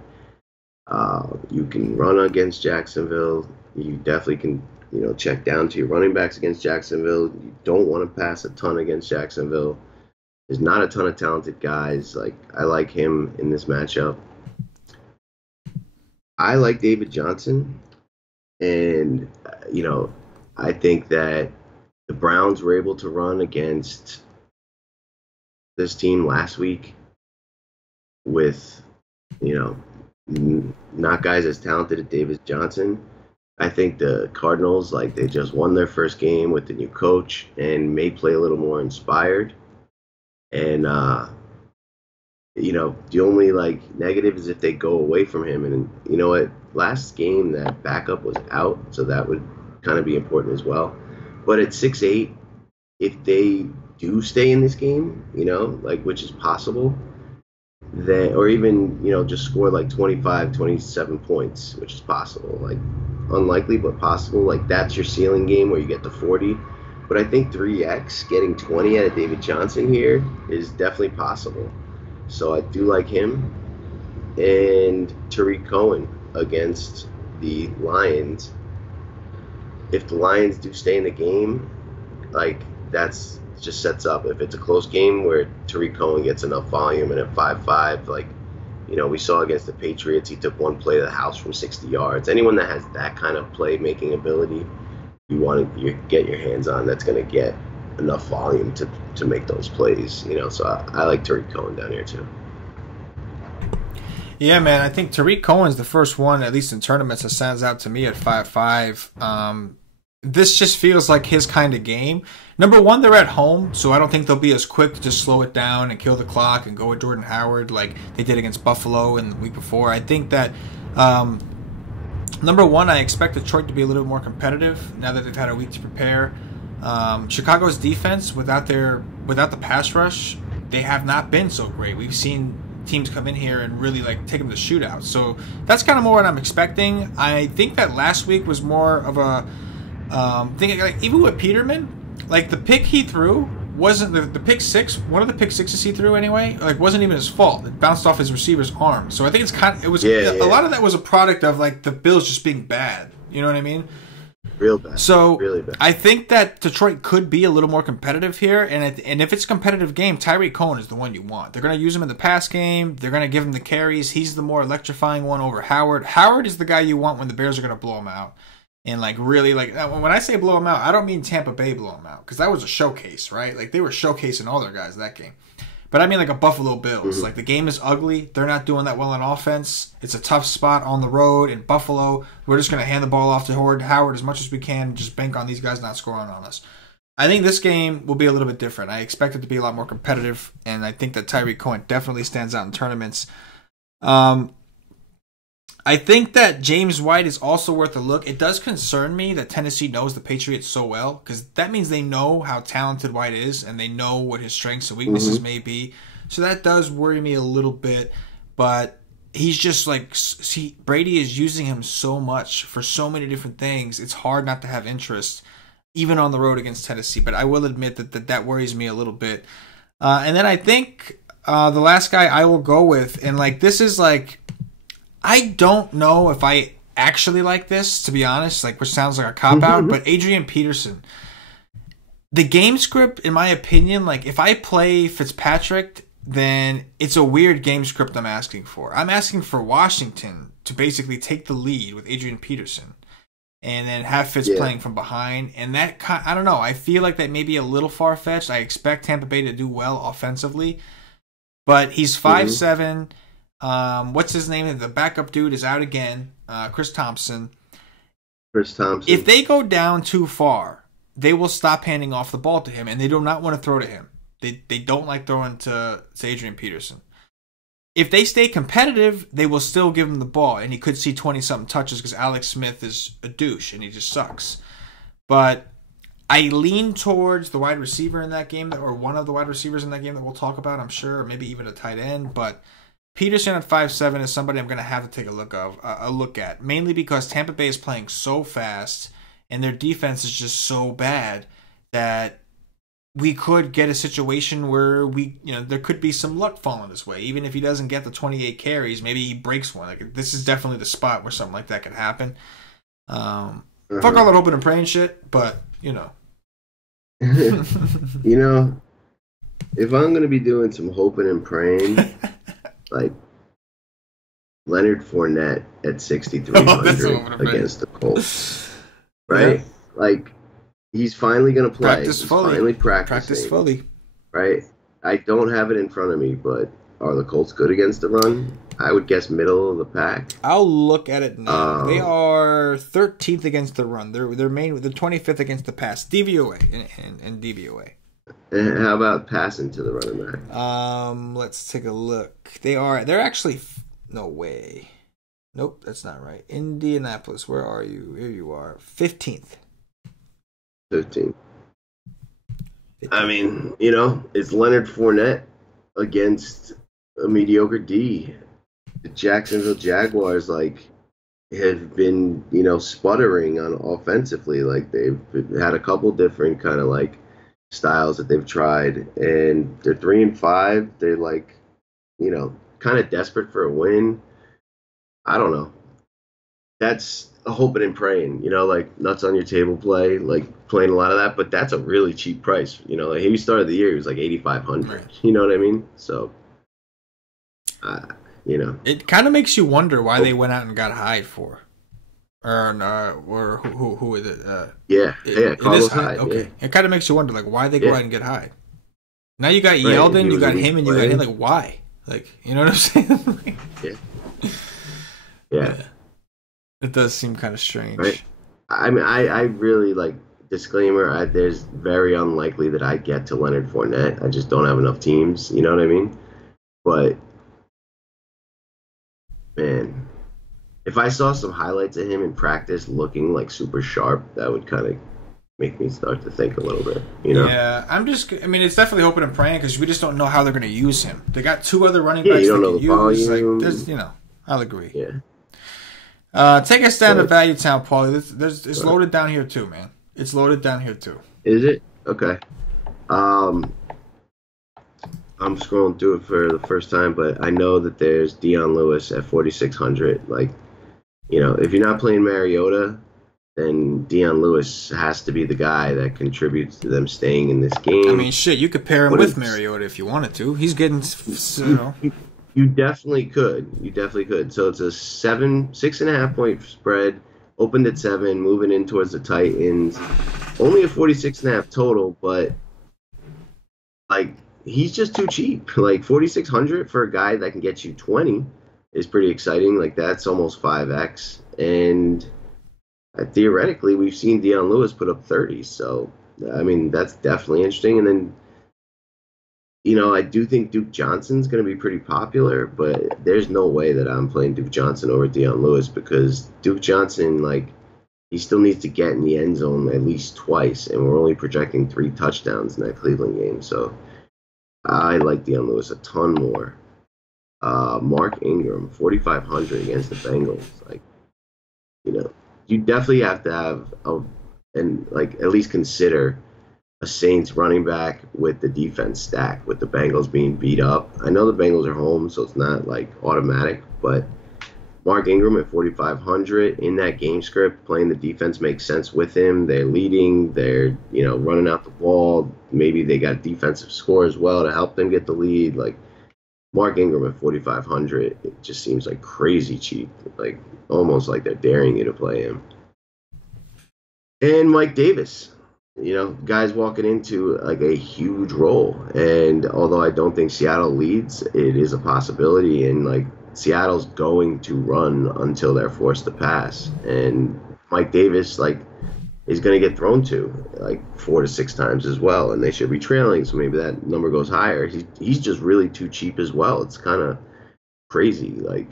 You can run against Jacksonville. You definitely can, check down to your running backs against Jacksonville. You don't want to pass a ton against Jacksonville. There's not a ton of talented guys. Like, I like him in this matchup. I like David Johnson. And, I think that the Browns were able to run against this team last week with, not guys as talented as David Johnson. I think the Cardinals, they just won their first game with the new coach and may play a little more inspired. And, the only, negative is if they go away from him. And, you know what? Last game, that backup was out, so that would kind of be important as well. But at 6'8", if they do stay in this game, which is possible, then, or even, just score 25, 27 points, which is possible. Unlikely, but possible. That's your ceiling game where you get to 40. But I think 3x, getting 20 out of David Johnson here is definitely possible. So I do like him. And Tariq Cohen against the Lions. If the Lions do stay in the game, that's just sets up if it's a close game where Tariq Cohen gets enough volume and at 5-5, like we saw against the Patriots, he took one play to the house from 60 yards. Anyone that has that kind of playmaking ability, you want to get your hands on. That's going to get enough volume to make those plays. So I like Tariq Cohen down here too. Yeah, man, I think Tariq Cohen's the first one, at least in tournaments, that stands out to me at 5-5. This just feels like his kind of game. Number one, they're at home, so I don't think they'll be as quick to just slow it down and kill the clock and go with Jordan Howard like they did against Buffalo in the week before. I think that, number one, I expect Detroit to be a little bit more competitive now that they've had a week to prepare. Chicago's defense, without the pass rush, they have not been so great. We've seen teams come in here and really take them to shootouts. So that's kind of more what I'm expecting. I think that last week was more of a thing. Even with Peterman, the pick he threw wasn't the pick six. One of the pick sixes he threw anyway, wasn't even his fault. It bounced off his receiver's arm. So I think a lot of that was a product of the Bills just being bad. You know what I mean? Real bad. So really bad. I think that Detroit could be a little more competitive here, and if it's a competitive game, Tyreek Cohen is the one you want. They're going to use him in the pass game. They're going to give him the carries. He's the more electrifying one over Howard. Howard is the guy you want when the Bears are going to blow him out. And really, when I say blow him out, I don't mean Tampa Bay blow him out, because that was a showcase, right? They were showcasing all their guys that game. But I mean a Buffalo Bills. Mm-hmm. The game is ugly. They're not doing that well on offense. It's a tough spot on the road in Buffalo. We're just going to hand the ball off to Howard as much as we can and just bank on these guys not scoring on us. I think this game will be a little bit different. I expect it to be a lot more competitive, and I think that Tyreek Cohen definitely stands out in tournaments. I think that James White is also worth a look. It does concern me that Tennessee knows the Patriots so well, because that means they know how talented White is and they know what his strengths and weaknesses may be. So that does worry me a little bit. But he's just Brady is using him so much for so many different things. It's hard not to have interest, even on the road against Tennessee. But I will admit that worries me a little bit. And then I think the last guy I will go with, and this is I don't know if I actually like this, to be honest, which sounds like a cop-out, but Adrian Peterson. The game script, in my opinion, if I play Fitzpatrick, then it's a weird game script I'm asking for. I'm asking for Washington to basically take the lead with Adrian Peterson and then have Fitz playing from behind. And that, I don't know, I feel like that may be a little far-fetched. I expect Tampa Bay to do well offensively, but he's 5'7". What's his name? The backup dude is out again. Chris Thompson. If they go down too far, they will stop handing off the ball to him, and they do not want to throw to him. They don't like throwing to Adrian Peterson. If they stay competitive, they will still give him the ball, and he could see 20-something touches because Alex Smith is a douche, and he just sucks. But I lean towards the wide receiver in that game, or one of the wide receivers in that game that we'll talk about, I'm sure, or maybe even a tight end, but Peterson at 5'7" is somebody I'm going to have to take a look at, mainly because Tampa Bay is playing so fast and their defense is just so bad that we could get a situation where there could be some luck falling his way. Even if he doesn't get the 28 carries, maybe he breaks one. This is definitely the spot where something like that could happen. Fuck all that hoping and praying shit, but if I'm going to be doing some hoping and praying, Leonard Fournette at 6,300 against the Colts, right? Yeah. He's finally going to play. Finally practicing. Practice fully. Right? I don't have it in front of me, but are the Colts good against the run? I would guess middle of the pack. I'll look at it now. They are 13th against the run. They're 25th against the pass. DVOA and DVOA. And how about passing to the running back? Let's take a look. They're actually no way. Nope, that's not right. Indianapolis, where are you? Here you are. 15th. 15th. I mean, it's Leonard Fournette against a mediocre D. The Jacksonville Jaguars have been, sputtering on offensively. They've had a couple different kind of styles that they've tried, and they're 3-5. They're kind of desperate for a win. I don't know. that's a hoping and praying, like nuts on your table play, like playing a lot of that. But that's a really cheap price. Like he started the year, he was like 8,500. Right. You know what I mean? So, uh, It kind of makes you wonder why they went out and got Hyde for. Or who is it? Yeah, It is Carlos Hyde. Hyde. Okay, Yeah. it kind of makes you wonder, like, why they go ahead and get Hyde. Now you got Right, Yeldon, he you was a got weak him, and you got player. him. Like, why? Like, you know what I'm saying? Yeah. It does seem kind of strange. Right. I mean, I really like disclaimer. There's very unlikely that I get to Leonard Fournette. I just don't have enough teams. You know what I mean? But man, if I saw some highlights of him in practice looking like super sharp, that would kind of make me start to think a little bit. Yeah, I mean, it's definitely hoping and praying because we just don't know how they're going to use him. They got two other running backs you don't they know can the use. volume. Like, there's, I'll agree. Yeah. Take us down to Value Town, Paulie. It's loaded down here too, man. It's loaded down here too. Is it? Okay. I'm scrolling through it for the first time, but I know that there's Dion Lewis at 4,600. Like, if you're not playing Mariota, then Dion Lewis has to be the guy that contributes to them staying in this game. I mean, shit, you could pair him with Mariota if you wanted to. He's getting, You definitely could. You definitely could. So it's a 6.5 point spread, opened at 7, moving in towards the Titans. Only a 46.5 total, but like he's just too cheap. Like 4,600 for a guy that can get you 20 is pretty exciting. Like that's almost 5x. And theoretically, we've seen Dion Lewis put up 30. So I mean, that's definitely interesting. And then I do think Duke Johnson's going to be pretty popular, but there's no way that I'm playing Duke Johnson over Dion Lewis because Duke Johnson, like, he still needs to get in the end zone at least twice, and we're only projecting 3 touchdowns in that Cleveland game. So I like Dion Lewis a ton more. Mark Ingram, 4,500 against the Bengals. Like, you definitely have to have at least consider a Saints running back with the defense stacked, with the Bengals being beat up. I know the Bengals are home, so it's not like automatic, but Mark Ingram at 4,500 in that game script, playing the defense makes sense with him. They're leading, they're running out the ball. Maybe they got defensive score as well to help them get the lead. Like Mark Ingram at 4,500, it just seems like crazy cheap, like almost like they're daring you to play him. And Mike Davis. Guys walking into like a huge role. And although I don't think Seattle leads, it is a possibility. And like Seattle's going to run until they're forced to pass. And Mike Davis, like, is going to get thrown to like 4 to 6 times as well. And they should be trailing. So maybe that number goes higher. He's just really too cheap as well. It's kind of crazy. Like,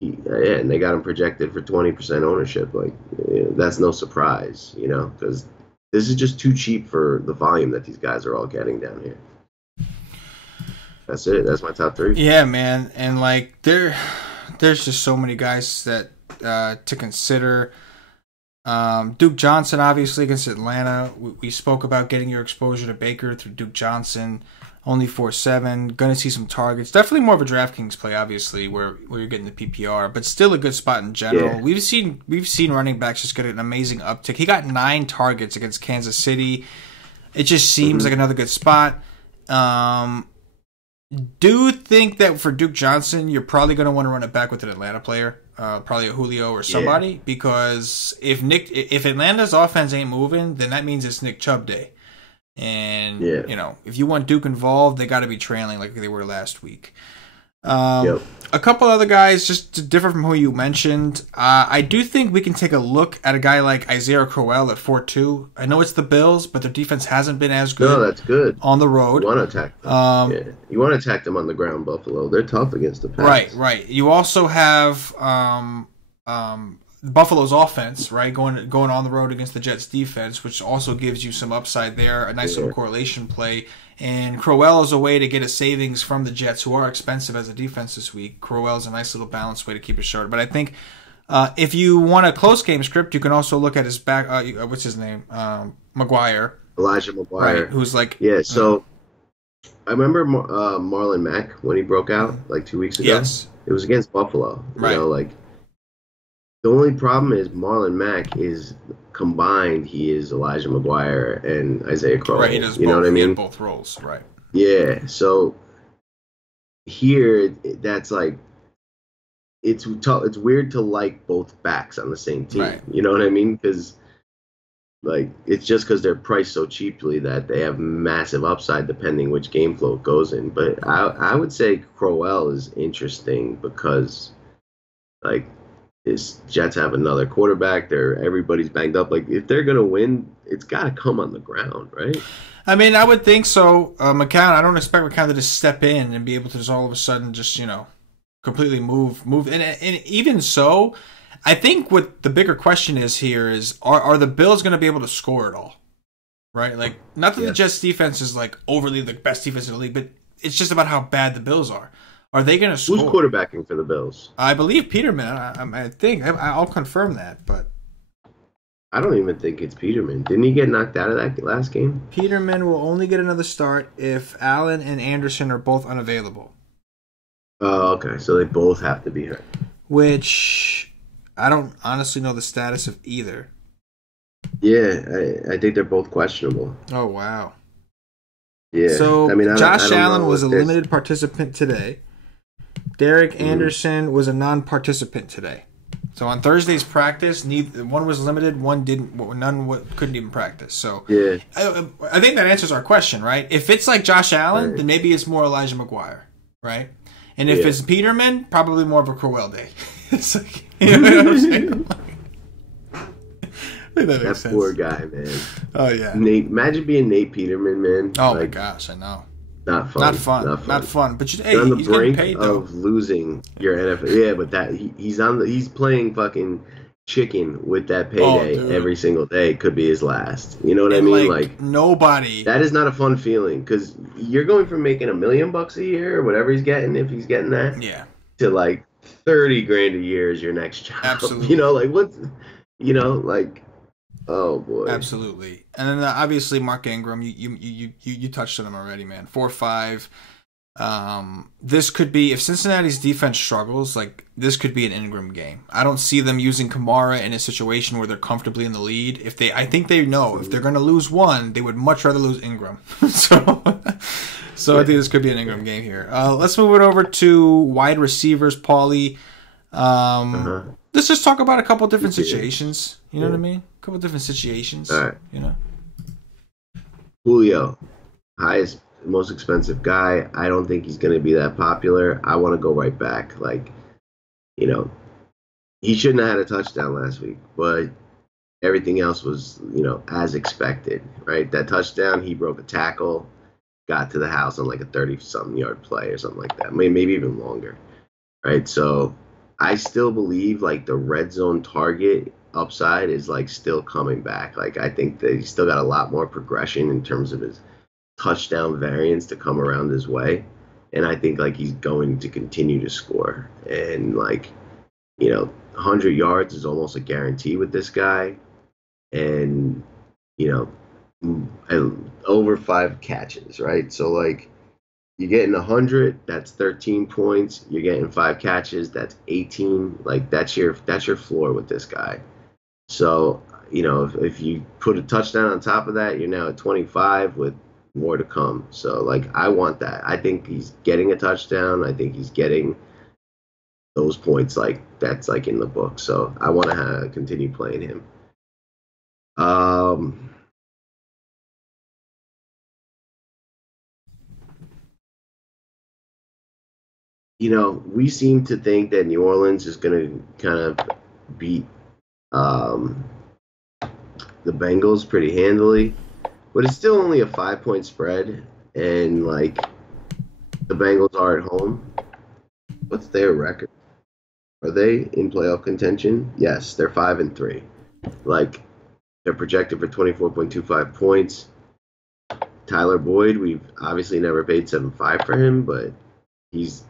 and they got him projected for 20% ownership. Like, that's no surprise, because this is just too cheap for the volume that these guys are all getting down here. That's it. That's my top 3. Yeah, man. And like there's just so many guys that to consider. Duke Johnson, obviously, against Atlanta. We spoke about getting your exposure to Baker through Duke Johnson. Only 4.7. Going to see some targets. Definitely more of a DraftKings play, obviously, where you're getting the PPR, but still a good spot in general. Yeah. We've seen running backs just get an amazing uptick. He got 9 targets against Kansas City. It just seems like another good spot. Do think that for Duke Johnson, you're probably going to want to run it back with an Atlanta player, probably a Julio or somebody, because if Atlanta's offense ain't moving, then that means it's Nick Chubb day. And, if you want Duke involved, they got to be trailing like they were last week. A couple other guys, just to differ from who you mentioned. I do think we can take a look at a guy like Isaiah Crowell at 4.2. I know it's the Bills, but their defense hasn't been as good. No, that's good. On the road. You want to attack them. You want to attack them on the ground, Buffalo. They're tough against the pass. Right. You also have Buffalo's offense, right, going on the road against the Jets' defense, which also gives you some upside there, a nice little correlation play. And Crowell is a way to get a savings from the Jets, who are expensive as a defense this week. Crowell is a nice little balanced way to keep it short. But I think if you want a close game script, you can also look at his back. What's his name? McGuire. Elijah McGuire. Right, who's like... Yeah, so I remember Marlon Mack when he broke out like 2 weeks ago. Yes. It was against Buffalo. Right. The only problem is Marlon Mack is combined. He is Elijah McGuire and Isaiah Right, he Crowell. does You know what I both. He had mean? both roles. Right. Yeah. So here, that's like it's tough. It's weird to like both backs on the same team. Right. You know what I mean? Because like it's just because they're priced so cheaply that they have massive upside depending which game flow it goes in. But I would say Crowell is interesting because like his Jets have another quarterback. Everybody's banged up. Like if they're gonna win, it's got to come on the ground, right? I mean, I would think so. McCown, I don't expect McCown to just step in and be able to just all of a sudden just, completely move. And even so, I think what the bigger question is here is, are the Bills going to be able to score at all? Right? Like, not that the Jets defense is like overly the best defense in the league, but it's just about how bad the Bills are. Are they going to score? Who's quarterbacking for the Bills? I believe Peterman. I think. I'll confirm that, but I don't even think it's Peterman. Didn't he get knocked out of that last game? Peterman will only get another start if Allen and Anderson are both unavailable. Oh, okay. So they both have to be hurt. Which I don't honestly know the status of either. Yeah, I think they're both questionable. Oh, wow. Yeah. So I mean, Josh Allen was a limited participant today. Derek Anderson was a non-participant today. So on Thursday's practice, one was limited, one didn't. Couldn't even practice. So yeah, I think that answers our question, right? If it's like Josh Allen, then maybe it's more Elijah McGuire, right? And if it's Peterman, probably more of a Crowell day. It's like, you know what I'm saying? that poor guy, man. Oh yeah, Nate. Imagine being Nate Peterman, man. Oh my gosh, I know. Not fun. Not fun. But you're on the he's brink getting paid, though. of losing your NFL. Yeah, but he's playing fucking chicken with that payday every single day. Could be his last. You know what I mean? Like nobody. That is not a fun feeling because you're going from making $1 million a year or whatever he's getting, if he's getting that, to like 30 grand a year is your next job. Absolutely. You know, like what? You know, like. Oh boy! Absolutely, and then obviously Mark Ingram. You touched on him already, man. 4-5. This could be, if Cincinnati's defense struggles, like this could be an Ingram game. I don't see them using Kamara in a situation where they're comfortably in the lead. I think they know if they're going to lose one, they would much rather lose Ingram. So I think this could be an Ingram game here. Let's move it over to wide receivers, Paulie. Let's just talk about a couple different situations. You know what I mean? A couple different situations. All right. You know? Julio, highest, most expensive guy. I don't think he's going to be that popular. I want to go right back. Like, you know, he shouldn't have had a touchdown last week, but everything else was, as expected, right? That touchdown, he broke a tackle, got to the house on like a 30-something yard play or something like that. Maybe even longer, right? So I still believe like the red zone target upside is like still coming back. Like I think that he's still got a lot more progression in terms of his touchdown variance to come around his way. And I think like he's going to continue to score. And like, 100 yards is almost a guarantee with this guy. And, over 5 catches, right? So like, you're getting 100, that's 13 points. You're getting 5 catches, that's 18. Like that's your floor with this guy. So, if you put a touchdown on top of that, you're now at 25 with more to come. So, like, I want that. I think he's getting a touchdown. I think he's getting those points. Like, that's, like, in the book. So, I want to continue playing him. We seem to think that New Orleans is going to kind of beat the Bengals pretty handily, but it's still only a 5-point spread, and like the Bengals are at home. What's their record? Are they in playoff contention? Yes, they're 5-3. Like they're projected for 24.25 points. Tyler Boyd, we've obviously never paid 7.5 for him, but he's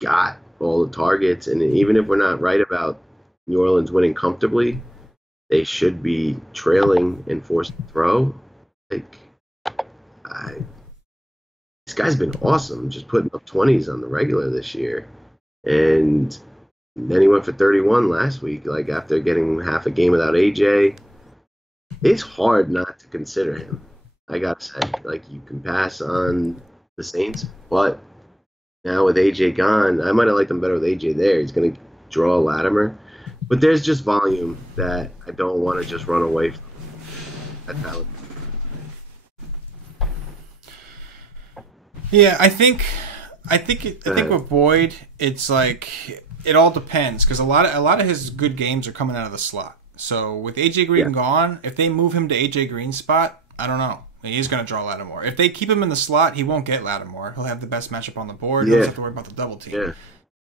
got all the targets, and even if we're not right about New Orleans winning comfortably, they should be trailing and forced to throw. Like, this guy's been awesome, just putting up 20s on the regular this year. And Then he went for 31 last week, like after getting half a game without AJ. It's hard not to consider him. I gotta say, like you can pass on the Saints, but now with AJ gone, I might have liked him better with AJ there. He's gonna draw Latimer, but there's just volume that I don't want to just run away from. Yeah, I think with Boyd, it's like it all depends because a lot of his good games are coming out of the slot. So with AJ Green gone, if they move him to AJ Green's spot, I don't know. He's going to draw Lattimore. If they keep him in the slot, he won't get Lattimore. He'll have the best matchup on the board. He doesn't have to worry about the double team. Yeah.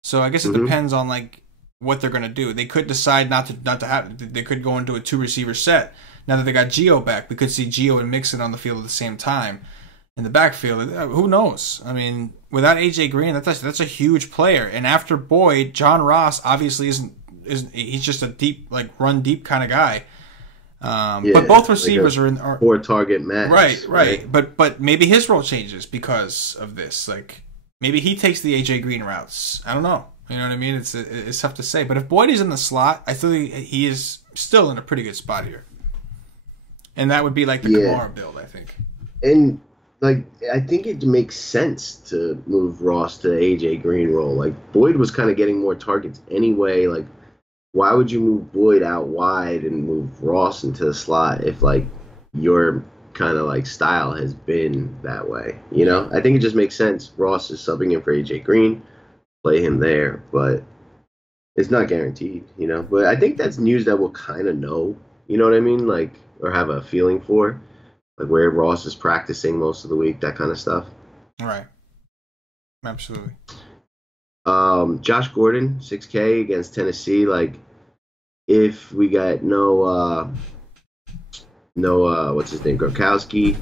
So I guess it depends on like what they're going to do. They could decide not to have. They could go into a 2-receiver set. Now that they got Gio back, we could see Gio and Mixon on the field at the same time in the backfield. Who knows? I mean, without AJ Green, that's a huge player. And after Boyd, John Ross obviously isn't. He's just a deep, like run deep kind of guy. But both receivers like are 4-target match. Right. But maybe his role changes because of this. Like maybe he takes the AJ Green routes. I don't know. You know what I mean? It's tough to say. But if Boyd is in the slot, I think he is still in a pretty good spot here. And that would be like the Kamara build, I think. And like I think it makes sense to move Ross to the AJ Green role. Like Boyd was kind of getting more targets anyway. Like why would you move Boyd out wide and move Ross into the slot if like your kind of like style has been that way? You know, I think it just makes sense. Ross is subbing in for AJ Green, play him there, but it's not guaranteed. You know, but I think that's news that we'll kind of know. You know what I mean? Like or have a feeling for, like where Ross is practicing most of the week, that kind of stuff. Right. Absolutely. Josh Gordon, 6K against Tennessee. Like, if we got no, what's his name, Gronkowski,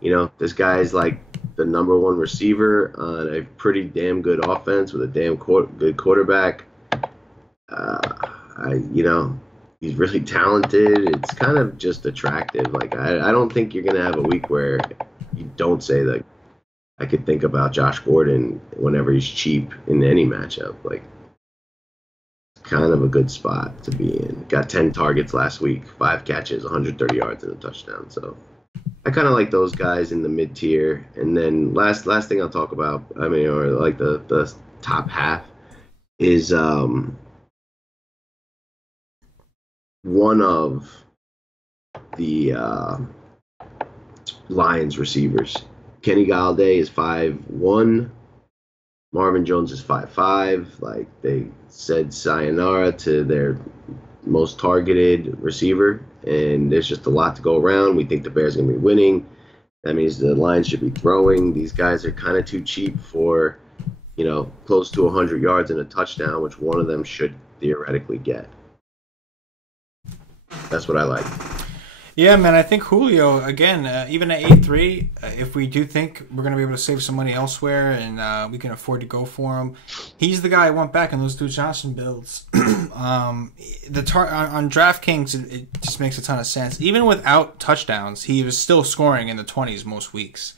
you know, this guy's like the number one receiver on a pretty damn good offense with a damn good quarterback. He's really talented. It's kind of just attractive. Like, I don't think you're going to have a week where you don't say that. I could think about Josh Gordon whenever he's cheap in any matchup. Like, it's kind of a good spot to be in. Got 10 targets last week, 5 catches, 130 yards, and a touchdown. So I kind of like those guys in the mid tier. And then last thing I'll talk about, or like the top half is one of the Lions receivers. Kenny Galladay is 5'1". Marvin Jones is 5'5". Like, they said sayonara to their most targeted receiver, and there's just a lot to go around. We think the Bears are going to be winning. That means the Lions should be throwing. These guys are kind of too cheap for, close to 100 yards and a touchdown, which one of them should theoretically get. That's what I like. Yeah, man, I think Julio, again, even at 8-3, if we do think we're going to be able to save some money elsewhere and we can afford to go for him, he's the guy I want back in those Duke Johnson builds. On DraftKings, it just makes a ton of sense. Even without touchdowns, he was still scoring in the 20s most weeks.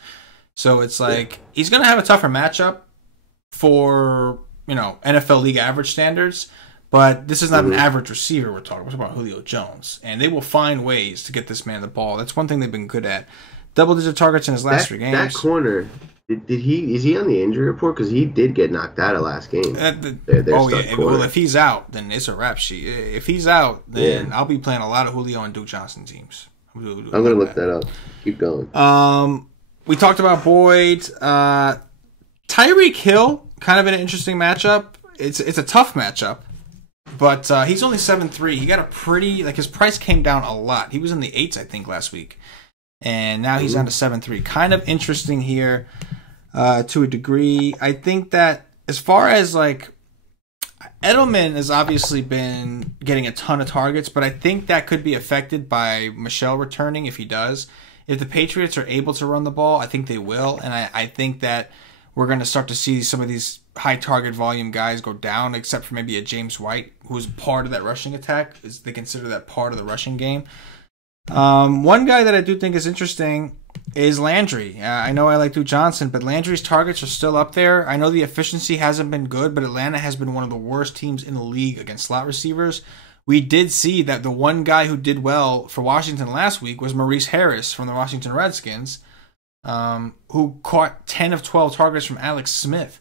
So it's like he's going to have a tougher matchup for, NFL league average standards. But this is not an average receiver we're talking about Julio Jones. And they will find ways to get this man the ball. That's one thing they've been good at. Double-digit targets in his last 3 games. That corner, is he on the injury report? Because he did get knocked out of last game. Well, if he's out, then it's a rap sheet. If he's out, then I'll be playing a lot of Julio and Duke Johnson teams. I'm going to look that up. Keep going. We talked about Boyd. Tyreek Hill, kind of an interesting matchup. It's a tough matchup. But he's only 7-3. He got a pretty, his price came down a lot. He was in the 8s, I think, last week. And now he's down to 7-3. Kind of interesting here to a degree. I think that as far as, Edelman has obviously been getting a ton of targets, but I think that could be affected by Michel returning if he does. If the Patriots are able to run the ball, I think they will. And I think that we're going to start to see some of these high target volume guys go down, except for maybe a James White, who's part of that rushing attack. They consider that part of the rushing game. One guy that I do think is interesting is Landry. I know I like Duke Johnson, but Landry's targets are still up there. I know the efficiency hasn't been good, but Atlanta has been one of the worst teams in the league against slot receivers. We did see that the one guy who did well for Washington last week was Maurice Harris from the Washington Redskins, who caught 10 of 12 targets from Alex Smith.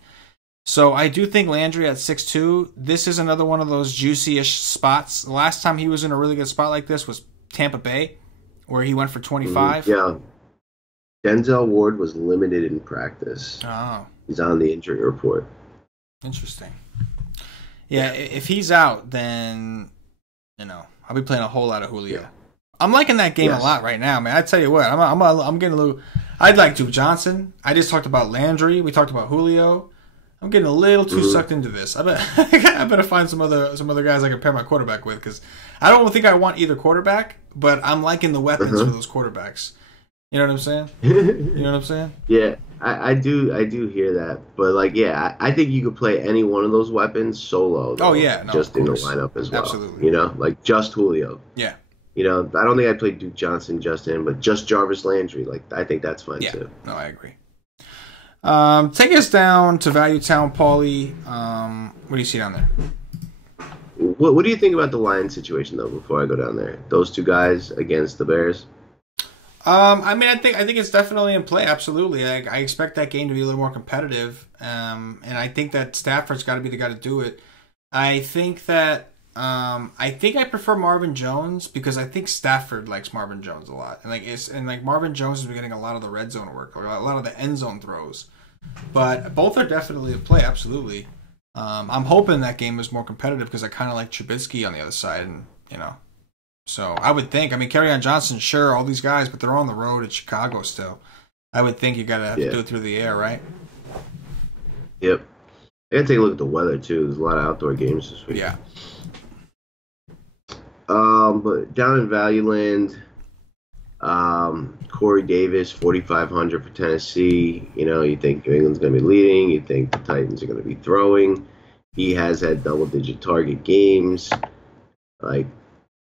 So I do think Landry at 6'2", this is another one of those juicy-ish spots. The last time he was in a really good spot like this was Tampa Bay, where he went for 25. Yeah. Denzel Ward was limited in practice. Oh. He's on the injury report. Interesting. Yeah, if he's out, then, I'll be playing a whole lot of Julio. Yeah. I'm liking that game a lot right now, man. I tell you what, I'm getting a little... I'd like Duke Johnson. I just talked about Landry. We talked about Julio. I'm getting a little too sucked into this. I better find some other guys I can pair my quarterback with, because I don't think I want either quarterback, but I'm liking the weapons for those quarterbacks. You know what I'm saying? You know what I'm saying? Yeah, I do hear that, but I think you could play any one of those weapons solo. Though, just in the lineup as well. Absolutely. Like just Julio. Yeah. I don't think I'd play Duke Johnson just him, but just Jarvis Landry. I think that's fine too. No, I agree. Take us down to Value Town, Paulie. What do you see down there? What do you think about the Lions situation though? Before I go down there, those two guys against the Bears. I think it's definitely in play. Absolutely, I expect that game to be a little more competitive, and I think that Stafford's got to be the guy to do it. I think that I prefer Marvin Jones because I think Stafford likes Marvin Jones a lot, and Marvin Jones has been getting a lot of the red zone work, or a lot of the end zone throws. But both are definitely in play. Absolutely, I'm hoping that game is more competitive because I kind of like Trubisky on the other side, and So I would think, Kerryon Johnson, sure, all these guys, but they're on the road at Chicago still. I would think you got to have to do it through the air, right? Yep. I got to take a look at the weather, too. There's a lot of outdoor games this week. Yeah. But down in Value Land, Corey Davis, 4,500 for Tennessee. You think New England's going to be leading. You think the Titans are going to be throwing. He has had double-digit target games.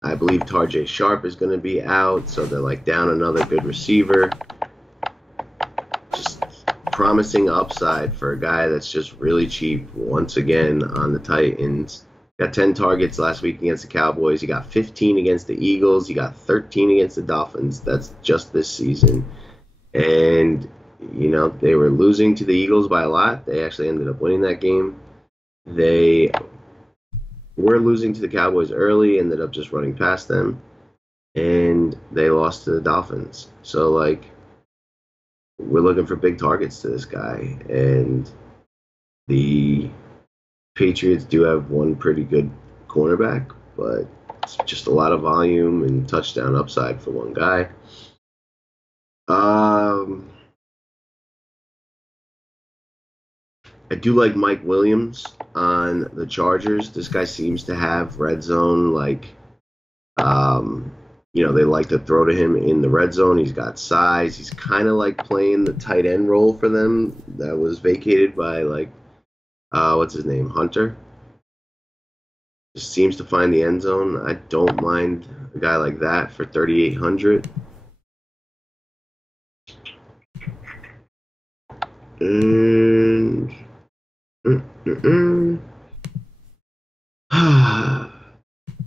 I believe Tarjay Sharp is going to be out, so they're down another good receiver. Just promising upside for a guy that's just really cheap once again on the Titans. Got 10 targets last week against the Cowboys. He got 15 against the Eagles. He got 13 against the Dolphins. That's just this season. And, they were losing to the Eagles by a lot. They actually ended up winning that game. They were losing to the Cowboys early, ended up just running past them, and they lost to the Dolphins. So, we're looking for big targets to this guy, and the Patriots do have one pretty good cornerback, but it's just a lot of volume and touchdown upside for one guy. I do like Mike Williams on the Chargers. This guy seems to have red zone, they like to throw to him in the red zone. He's got size. He's kind of playing the tight end role for them that was vacated by, what's his name, Hunter? Just seems to find the end zone. I don't mind a guy like that for 3,800. And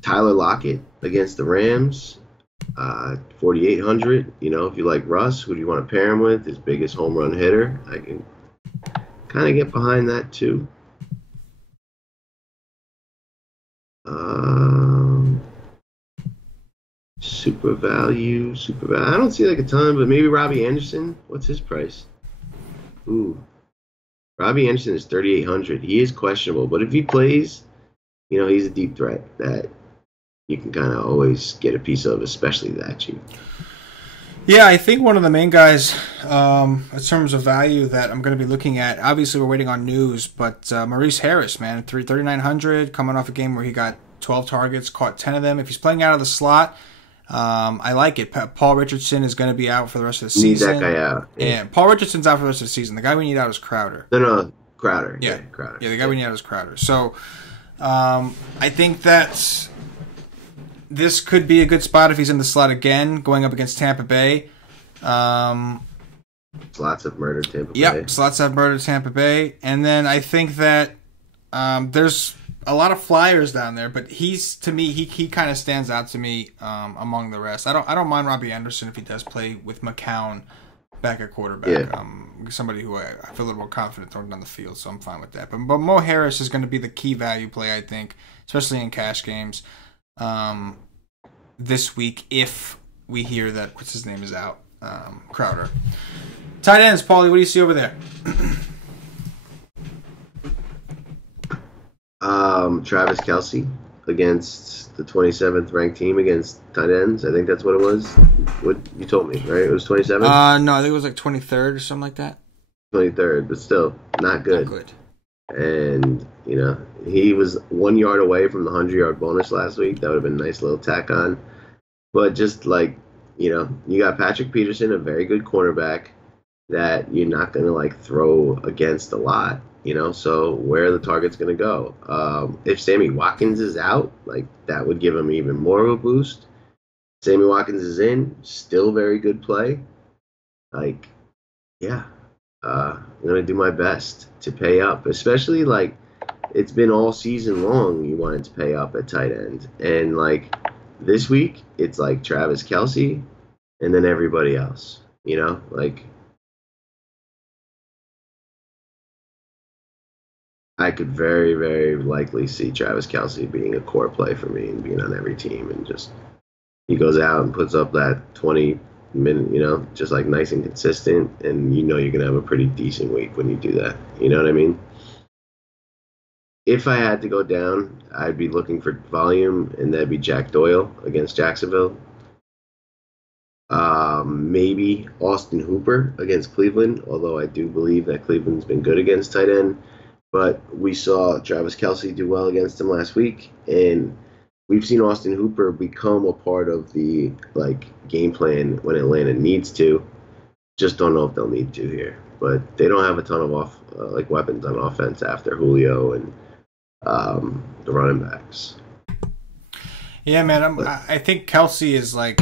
Tyler Lockett against the Rams, 4,800. If you like Russ, who do you want to pair him with? His biggest home run hitter. I can kind of get behind that too. Super value. I don't see a ton, but maybe Robbie Anderson. What's his price? Ooh. Robbie Anderson is 3,800. He is questionable, but if he plays, he's a deep threat that you can kind of always get a piece of, especially that cheap. Yeah, I think one of the main guys in terms of value that I'm going to be looking at, obviously we're waiting on news, but Maurice Harris, man, 3,900, coming off a game where he got 12 targets, caught 10 of them. If he's playing out of the slot, I like it. Paul Richardson is going to be out for the rest of the season. Need that guy out. Yeah, Paul Richardson's out for the rest of the season. The guy we need out is Crowder. No, Crowder. Yeah, Crowder. Yeah, the guy we need out is Crowder. So I think that this could be a good spot if he's in the slot again, going up against Tampa Bay. Slots have murdered Tampa Bay. Yep, slots have murdered Tampa Bay. And then I think that there's a lot of flyers down there, but to me, he kind of stands out to me among the rest. I don't mind Robbie Anderson if he does play with McCown back at quarterback. Yeah. Somebody who I feel a little more confident throwing down the field, so I'm fine with that. But Mo Harris is going to be the key value play, I think, especially in cash games this week if we hear that what's his name is out, Crowder. Tight ends, Paulie, what do you see over there? Travis Kelce against the 27th ranked team against tight ends. I think that's what it was. What you told me, right? It was 27th? No, I think it was like 23rd or something like that. 23rd, but still not good. Not good. And, you know, he was 1 yard away from the 100-yard bonus last week. That would have been a nice little tack on. But just like, you know, you got Patrick Peterson, a very good cornerback that you're not going to, like, throw against a lot. You know, so where are the targets going to go? If Sammy Watkins is out, like, that would give him even more of a boost. Sammy Watkins is in, still very good play. Like, yeah, I'm going to do my best to pay up, especially, like, it's been all season long you wanted to pay up at tight end. And, like, this week, it's, like, Travis Kelce and then everybody else, you know? Like, I could very, very likely see Travis Kelce being a core play for me and being on every team. And just, he goes out and puts up that 20-minute, you know, just like nice and consistent. And you know you're going to have a pretty decent week when you do that. You know what I mean? If I had to go down, I'd be looking for volume, and that'd be Jack Doyle against Jacksonville. Maybe Austin Hooper against Cleveland, although I do believe that Cleveland's been good against tight end. But we saw Travis Kelce do well against him last week, and we've seen Austin Hooper become a part of the like game plan when Atlanta needs to. Just don't know if they'll need to here. But they don't have a ton of weapons on offense after Julio and the running backs. Yeah, man. I think Kelce is like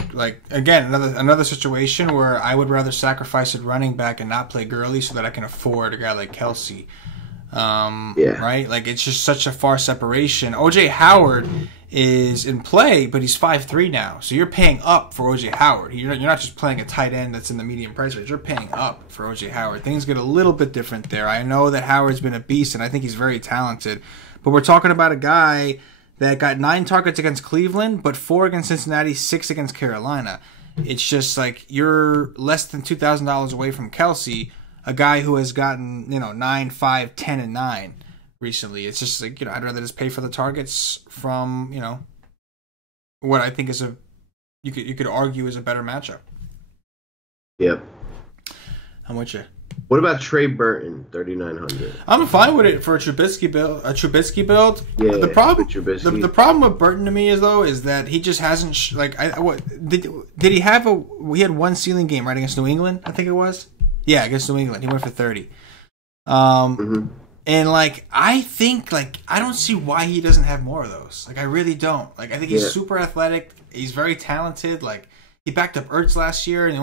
again another situation where I would rather sacrifice a running back and not play Gurley so that I can afford a guy like Kelce. Right? Like, it's just such a far separation. O.J. Howard is in play, but he's 5'3" now. So you're paying up for O.J. Howard. You're not just playing a tight end that's in the medium price range. You're paying up for O.J. Howard. Things get a little bit different there. I know that Howard's been a beast, and I think he's very talented. But we're talking about a guy that got 9 targets against Cleveland, but 4 against Cincinnati, 6 against Carolina. It's just like you're less than $2,000 away from Kelce, a guy who has gotten, 9, 5, 10, and 9 recently. It's just like, I'd rather just pay for the targets from, what I think is you could argue is a better matchup. Yep. I'm with you. What about Trey Burton, 3,900? I'm fine with it for a Trubisky build. Yeah, the problem with Burton to me is that he just hasn't did he have we had one ceiling game right against New England, I think it was. Yeah, against New England. He went for 30. And, I think, I don't see why he doesn't have more of those. I really don't. I think he's super athletic. He's very talented. He backed up Ertz last year, and the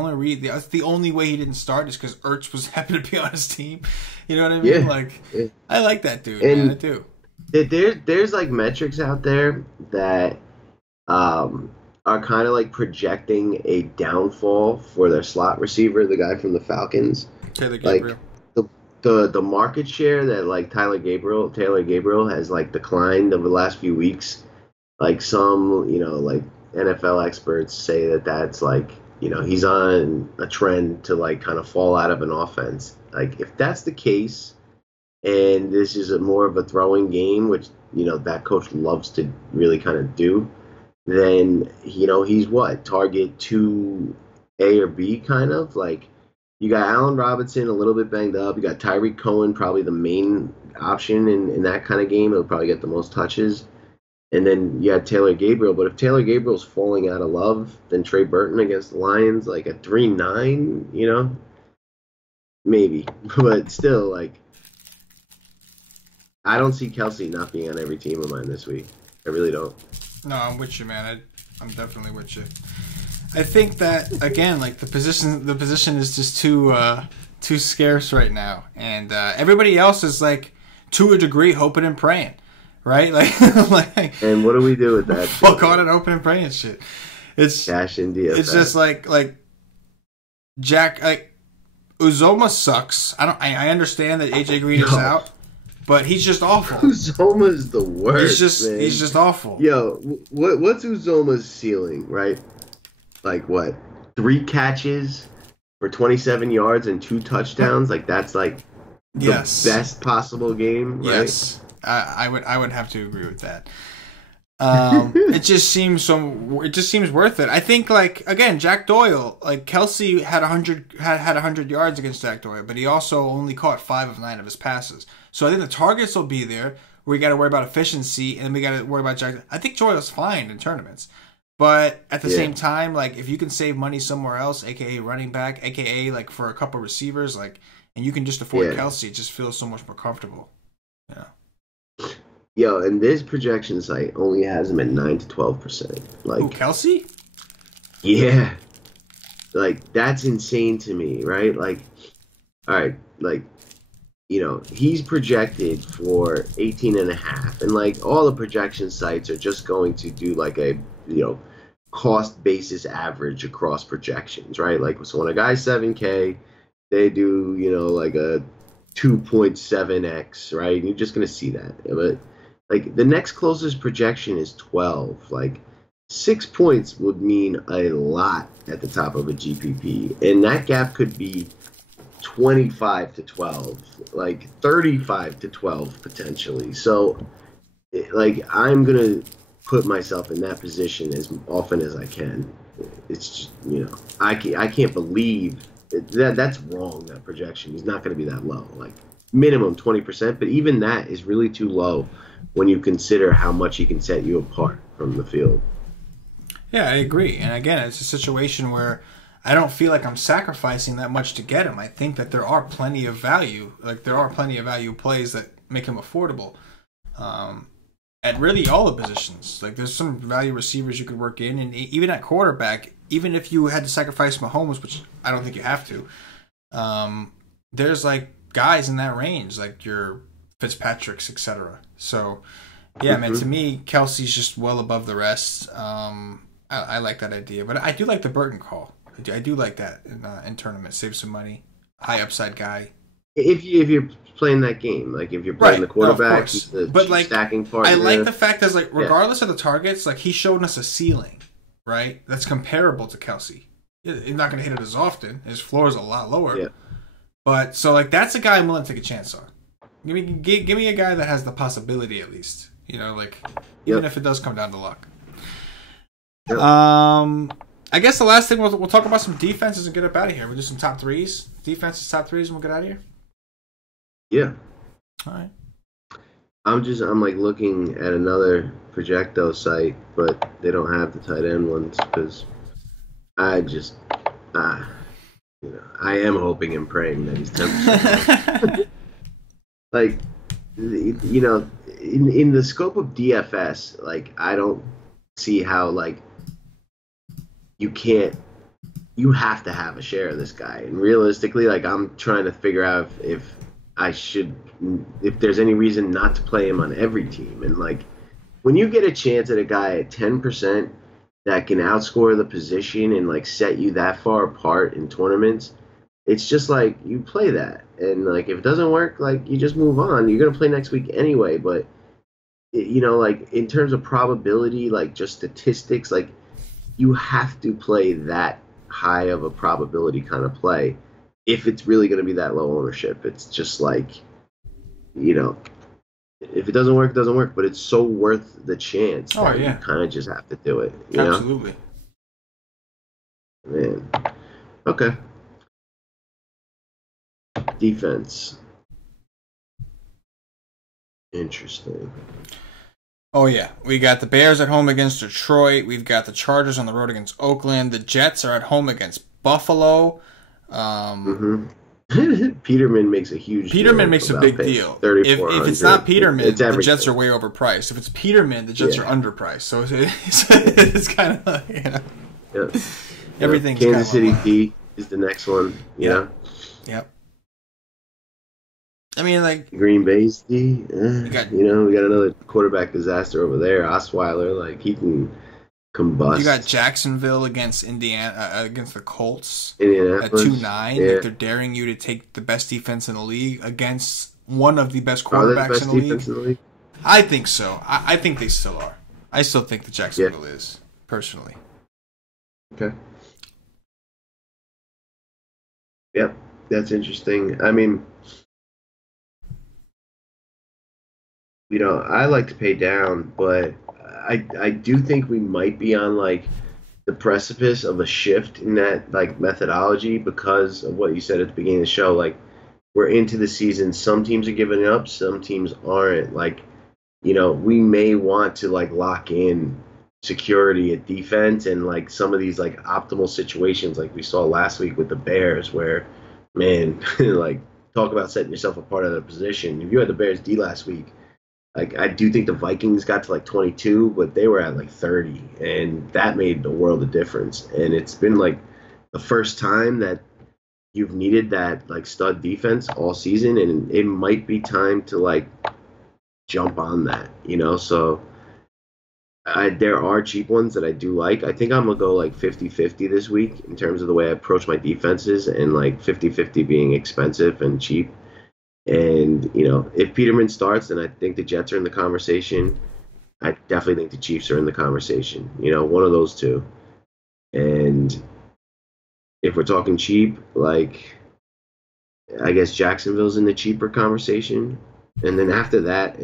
only way he didn't start is because Ertz happened to be on his team. You know what I mean? Yeah. I like that dude, and man. I do. There's, metrics out there that are kind of projecting a downfall for their slot receiver, the guy from the Falcons. Taylor Gabriel. The market share that Taylor Gabriel has declined over the last few weeks. Some NFL experts say that's he's on a trend to kind of fall out of an offense. If that's the case, and this is more of a throwing game, which that coach loves to really kind of do, then he's target 2A or B kind of. You got Allen Robinson a little bit banged up. You got Tyreek Cohen, probably the main option in that kind of game. He'll probably get the most touches. And then you had Taylor Gabriel. But if Taylor Gabriel's falling out of love, then Trey Burton against the Lions, a 3-9, maybe. But still, I don't see Kelce not being on every team of mine this week. I really don't. No, I'm with you, man. I'm definitely with you. I think that again, like the position is just too scarce right now, and everybody else is like to a degree hoping and praying, right? Like and what do we do with that? Fuck on and hoping and praying shit. It's cash in DFS. It's just like Jack. Like Uzoma sucks. I understand that AJ Green is out, but he's just awful. Uzoma's the worst. He's just awful. Yo, what's Uzoma's ceiling? Right, like what? 3 catches for 27 yards and 2 touchdowns. Like that's like the best possible game. Right? Yes, I would have to agree with that. It just seems worth it. I think like again, Jack Doyle, like Kelsey had 100 yards against Jack Doyle, but he also only caught 5 of 9 of his passes. So I think the targets will be there. We got to worry about efficiency, and we got to worry about Jack. I think Doyle's fine in tournaments, but at the same time, like if you can save money somewhere else, aka running back, aka like for a couple receivers, like, and you can just afford Kelsey, it just feels so much more comfortable. Yeah. Yo, and this projection site only has him at 9 to 12%. Like, ooh, Kelsey? Yeah. Like, that's insane to me, right? Like, all right, like, you know, he's projected for 18.5, and like all the projection sites are just going to do like a, you know, cost basis average across projections, right? Like, so when a guy's 7K, they do, you know, like a 2.7x, right? And you're just going to see that. But like the next closest projection is 12. Like 6 points would mean a lot at the top of a GPP, and that gap could be 25 to 12, like 35 to 12 potentially. So, like, I'm gonna put myself in that position as often as I can. It's just, you know, I can't believe that's wrong. That projection, he's not gonna be that low. Like minimum 20%, but even that is really too low when you consider how much he can set you apart from the field. Yeah, I agree. And again, it's a situation where I don't feel like I'm sacrificing that much to get him. I think that there are plenty of value. Like, there are plenty of value plays that make him affordable at really all the positions. Like, there's some value receivers you could work in. And even at quarterback, even if you had to sacrifice Mahomes, which I don't think you have to, there's, like, guys in that range, like your Fitzpatrick's, etc. So, yeah, man, to me, Kelsey's just well above the rest. I like that idea. But I do like the Burton call. I do like that in tournaments. Save some money. High upside guy. If you're playing that game, like if you're playing the quarterback, the like, stacking part. I like the fact that, like, regardless of the targets, like, he's showing us a ceiling, right? That's comparable to Kelsey. He's not going to hit it as often. His floor is a lot lower. Yeah. But so, like, that's a guy I'm willing to take a chance on. Give me a guy that has the possibility at least. You know, like, even if it does come down to luck. Yep. I guess the last thing we'll talk about some defenses and get up out of here. We'll do some top threes, defenses, top threes, and we'll get out of here. Yeah. All right. I'm like looking at another Projecto site, but they don't have the tight end ones because I just, you know, I am hoping and praying that he's 10%. Like, you know, in the scope of DFS, like, I don't see how, like, you have to have a share of this guy. And realistically, like, I'm trying to figure out if there's any reason not to play him on every team. And, like, when you get a chance at a guy at 10% that can outscore the position and, like, set you that far apart in tournaments, it's just like you play that. And, like, if it doesn't work, like, you just move on. You're going to play next week anyway. But, you know, like, in terms of probability, like, just statistics, like, you have to play that high of a probability kind of play if it's really going to be that low ownership. It's just like, you know, if it doesn't work, it doesn't work, but it's so worth the chance that you kind of just have to do it. You Absolutely. know? Man. Okay. Defense. Interesting. Oh, yeah. We got the Bears at home against Detroit. We've got the Chargers on the road against Oakland. The Jets are at home against Buffalo. Peterman makes a huge Peterman makes a big deal. If it's not Peterman, the Jets are way overpriced. If it's Peterman, the Jets are underpriced. So it's kind of, you know. Everything's Kansas kind City of D is the next one. You know. Yep. I mean, like Green Bay's D. We got another quarterback disaster over there. Osweiler, like he can combust. You got Jacksonville against Indiana against the Colts at Indianapolis 2-9. Yeah. Like they're daring you to take the best defense in the league against one of the best quarterbacks in the league. I think so. I think they still are. I still think that Jacksonville is, personally. Okay. Yep, that's interesting. I mean, I like to pay down, but I do think we might be on like the precipice of a shift in that like methodology because of what you said at the beginning of the show. Like we're into the season, some teams are giving up, some teams aren't. Like, we may want to like lock in security at defense and like some of these like optimal situations like we saw last week with the Bears where, man, like talk about setting yourself apart of the position. If you had the Bears D last week, like I do think the Vikings got to like 22, but they were at like 30, and that made the world of difference. And it's been like the first time that you've needed that like stud defense all season, and it might be time to like jump on that, So there are cheap ones that I do like. I think I'm going to go like 50-50 this week in terms of the way I approach my defenses, and like 50-50 being expensive and cheap. And, if Peterman starts, then I think the Jets are in the conversation. I definitely think the Chiefs are in the conversation, one of those two. And if we're talking cheap, like, I guess Jacksonville's in the cheaper conversation. And then after that, I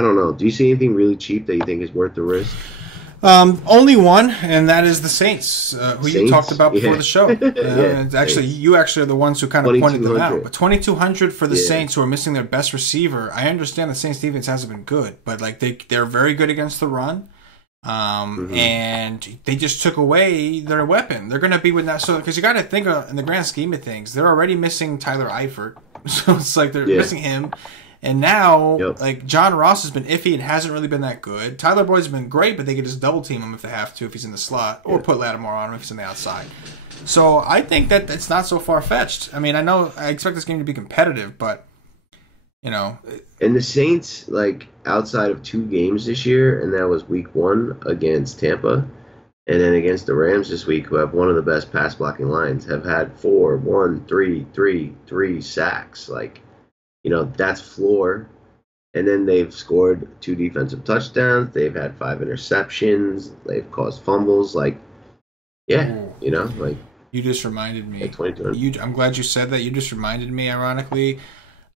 don't know. Do you see anything really cheap that you think is worth the risk? Only one, and that is the Saints, who you talked about before the show. You actually are the ones who kind of pointed them out. But 2,200 for the Saints, who are missing their best receiver. I understand the Saints defense hasn't been good, but like they're very good against the run. And they just took away their weapon. They're going to be with that. So, because you got to think in the grand scheme of things, they're already missing Tyler Eifert. So it's like they're missing him. And now, like, John Ross has been iffy and hasn't really been that good. Tyler Boyd's been great, but they could just double team him if they have to, if he's in the slot, or put Lattimore on him if he's on the outside. So I think that it's not so far-fetched. I mean, I expect this game to be competitive, but, And the Saints, like, outside of 2 games this year, and that was week 1 against Tampa, and then against the Rams this week, who have one of the best pass-blocking lines, have had 3 sacks. Like, that's floor. And then they've scored 2 defensive touchdowns. They've had 5 interceptions. They've caused fumbles. Like, like. You just reminded me. I'm glad you said that. You just reminded me, ironically.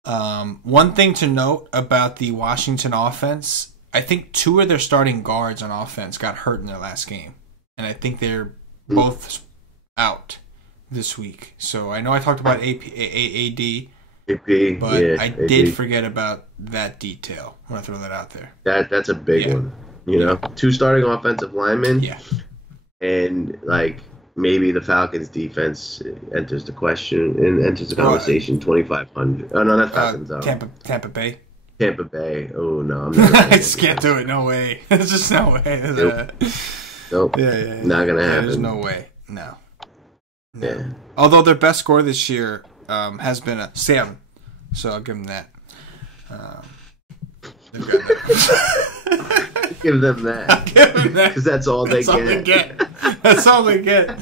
One thing to note about the Washington offense, I think 2 of their starting guards on offense got hurt in their last game. And I think they're both out this week. So I know I talked about AD. But I did forget about that detail. I want to throw that out there. That's a big one. 2 starting offensive linemen. Yeah. And like maybe the Falcons defense enters the question and enters the conversation. 2,500. Oh no, not Falcons. Tampa Bay. Tampa Bay. Oh no, I'm not. I just can't do it. No way. There's just no way. Nope. Yeah. Not gonna happen. There's no way. No. Yeah. Although their best score this year has been a 7, so I'll give them that. They've got that. Give them that. I'll give them that because that's all they get. That's all they get.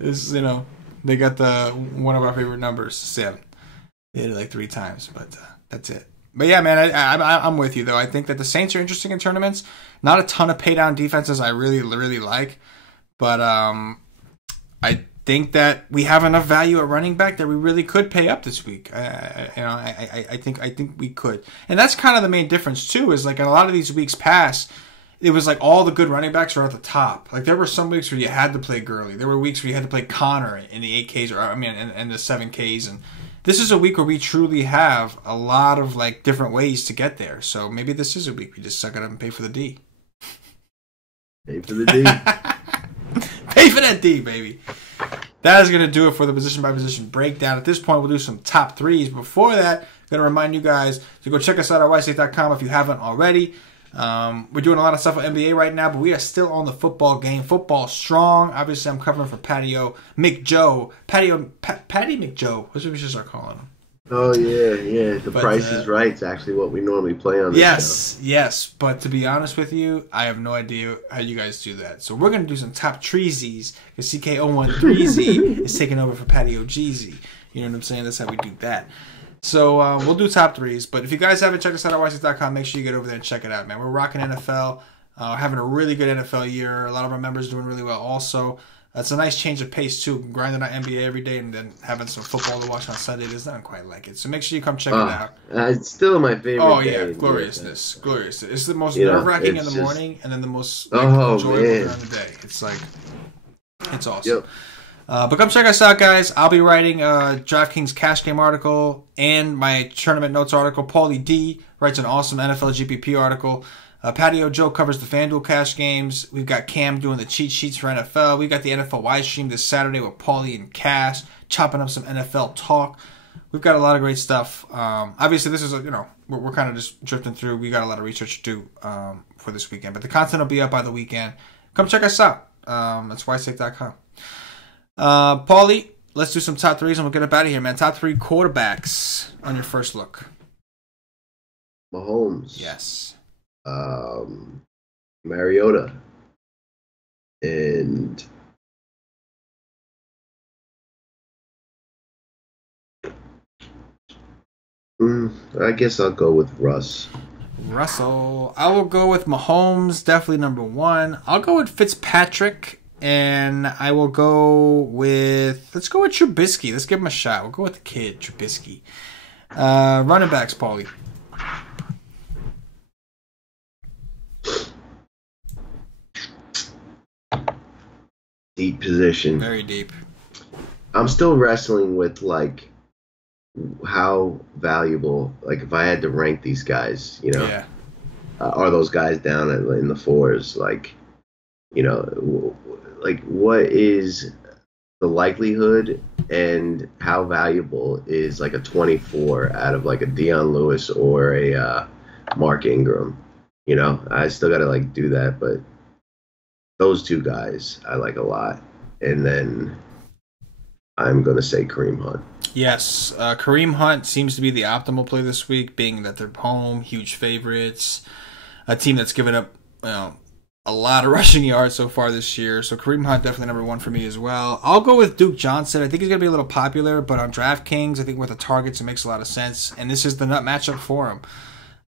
Is they got one of our favorite numbers, 7. They hit it like 3 times, but that's it. But yeah, man, I'm with you though. I think that the Saints are interesting in tournaments. Not a ton of pay down defenses I really really like, but I think that we have enough value at running back that we really could pay up this week. I think we could, and that's kind of the main difference too. Is like in a lot of these weeks past, it was like all the good running backs were at the top. Like there were some weeks where you had to play Gurley. There were weeks where you had to play Connor in the 8Ks and the 7Ks. And this is a week where we truly have a lot of like different ways to get there. So maybe this is a week we just suck it up and pay for the D. Pay for the D. Pay for that D, baby. that is going to do it for the position-by-position breakdown. At this point, we'll do some top threes. Before that, I'm going to remind you guys to go check us out at whitestate.com if you haven't already. We're doing a lot of stuff with NBA right now, but we are still on the football game. Football strong. Obviously, I'm covering for Patty McJoe. Patty McJoe. What should we just start calling him? Oh, yeah. The Price is Right is actually what we normally play on this show. Yes. But to be honest with you, I have no idea how you guys do that. So we're going to do some top treesies because CK013 is taking over for Patty OGZ. You know what I'm saying? That's how we do that. So we'll do top threes. But if you guys haven't checked us out at whitestate.com, make sure you get over there and check it out, man. We're rocking NFL. Having a really good NFL year. A lot of our members doing really well also. It's a nice change of pace, too. Grinding out NBA every day and then having some football to watch on Sunday. There's nothing quite like it. So make sure you come check it out. It's still my favorite. Oh, yeah. Gloriousness. It's the most nerve-wracking in the morning and then the most enjoyable during the day. It's like, it's awesome. Yep. But come check us out, guys. I'll be writing a DraftKings cash game article and my tournament notes article. Paulie D writes an awesome NFL GPP article. Patio Joe covers the FanDuel cash games. We've got Cam doing the cheat sheets for NFL. We've got the NFL live stream this Saturday with Paulie and Cash, chopping up some NFL talk. We've got a lot of great stuff. Obviously, this is, we're kind of just drifting through. We got a lot of research to do for this weekend. But the content will be up by the weekend. Come check us out. That's whitestate.com. Paulie, let's do some top threes and we'll get up out of here, man. Top three quarterbacks on your first look. Mahomes. Yes. Mariota. And I guess I'll go with Russell. I will go with Mahomes, definitely number one. I'll go with Fitzpatrick, and I will go with... Let's go with Trubisky. Let's give him a shot. We'll go with the kid, Trubisky. Running backs, Paulie. Deep position. Very deep. I'm still wrestling with, how valuable, if I had to rank these guys, Yeah. Are those guys down in the fours? What is the likelihood and how valuable is, a 24 out of, a Deion Lewis or a Mark Ingram? I still got to, do that, but those two guys I like a lot. And then I'm going to say Kareem Hunt. Yes, Kareem Hunt seems to be the optimal play this week, being that they're home, huge favorites, a team that's given up a lot of rushing yards so far this year. So Kareem Hunt definitely number one for me as well. I'll go with Duke Johnson. I think he's going to be a little popular, but on DraftKings, I think with the targets, it makes a lot of sense. And this is the nut matchup for him.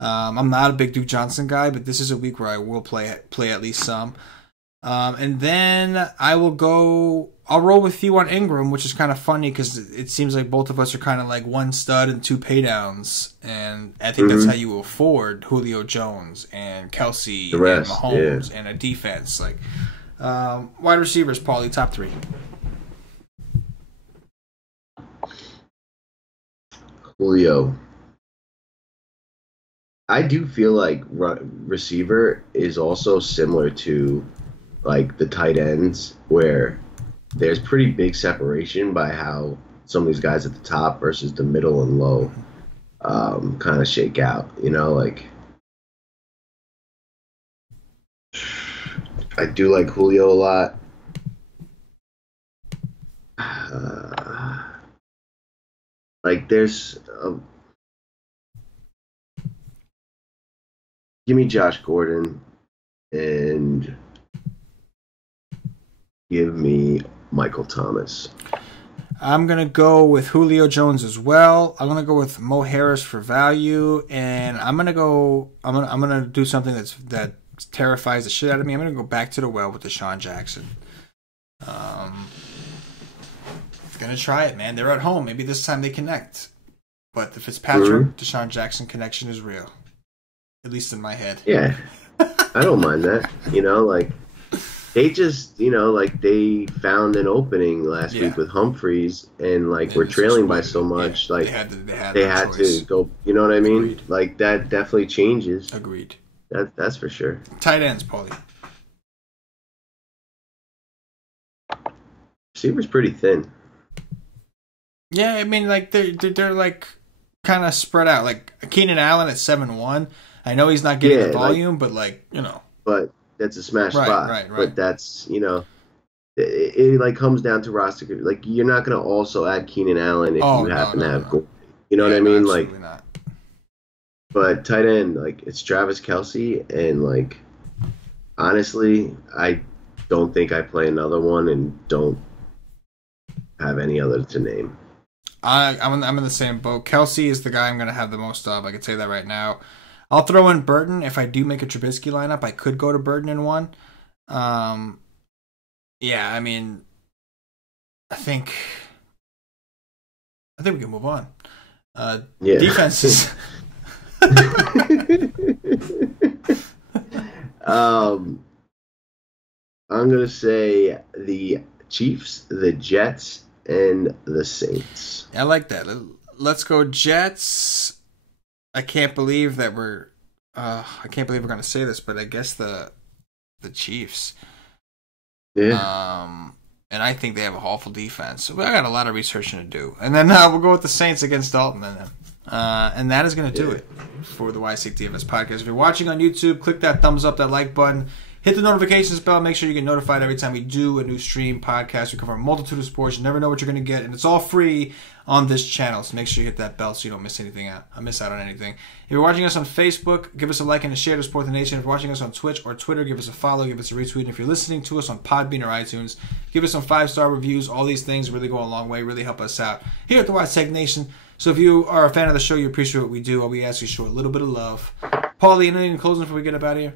I'm not a big Duke Johnson guy, but this is a week where I will play at least some. And then I'll roll with you on Ingram, which is kind of funny because it seems like both of us are kind of like one stud and two paydowns. And I think that's how you afford Julio Jones and Kelsey and Mahomes and a defense. Wide receivers, Paulie, top three. Julio. I do feel like receiver is also similar to the tight ends, where there's pretty big separation by how some of these guys at the top versus the middle and low kind of shake out. I do like Julio a lot. Give me Josh Gordon and give me Michael Thomas. I'm going to go with Julio Jones as well. I'm going to go with Mo Harris for value, and I'm going to do something that terrifies the shit out of me. I'm going to go back to the well with Deshaun Jackson. Going to try it, man. They're at home. Maybe this time they connect. But the Fitzpatrick Deshaun Jackson connection is real. At least in my head. Yeah. I don't mind that. They just, they found an opening last week with Humphreys, and we're trailing by so much. They had to go. You know what I mean? Agreed. That definitely changes. Agreed. That's for sure. Tight ends, Paulie. Receiver's pretty thin. Yeah, I mean, like they're like kind of spread out. Like Keenan Allen at 7-1. I know he's not getting the volume, but like But that's a smash spot. Right. But that's it like comes down to roster. Like you're not gonna also add Keenan Allen if you happen to have goal. You know what I mean? Like, not. But tight end, like it's Travis Kelce, and like honestly, I don't think I play another one, and don't have any other to name. I'm in the same boat. Kelce is the guy I'm going to have the most of. I can say that right now. I'll throw in Burton. If I do make a Trubisky lineup, I could go to Burton in one. Yeah, I mean, I think we can move on. Defenses. I'm going to say the Chiefs, the Jets, and the Saints. I like that. Let's go Jets. I can't believe we're going to say this, but I guess the Chiefs. Yeah. And I think they have a awful defense. So I got a lot of researching to do. And then we'll go with the Saints against Dalton. And that is going to do it for the YC DFS podcast. If you're watching on YouTube, click that thumbs up, that like button. Hit the notifications bell. Make sure you get notified every time we do a new stream podcast. We cover a multitude of sports. You never know what you're going to get. And it's all free on this channel. So make sure you hit that bell so you don't miss out on anything. If you're watching us on Facebook, give us a like and a share to support the nation. If you're watching us on Twitch or Twitter, give us a follow, give us a retweet. And if you're listening to us on Podbean or iTunes, give us some 5-star reviews. All these things really go a long way, really help us out here at the White Tech Nation. So if you are a fan of the show, you appreciate what we do. All we ask you to show a little bit of love. Paulie, anything in closing before we get up out of here?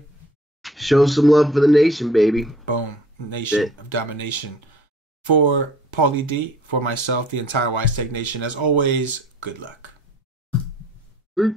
Show some love for the nation, baby. Boom. Nation of domination. For Paulie D, for myself, the entire Wise Tech Nation, as always, good luck. Peace.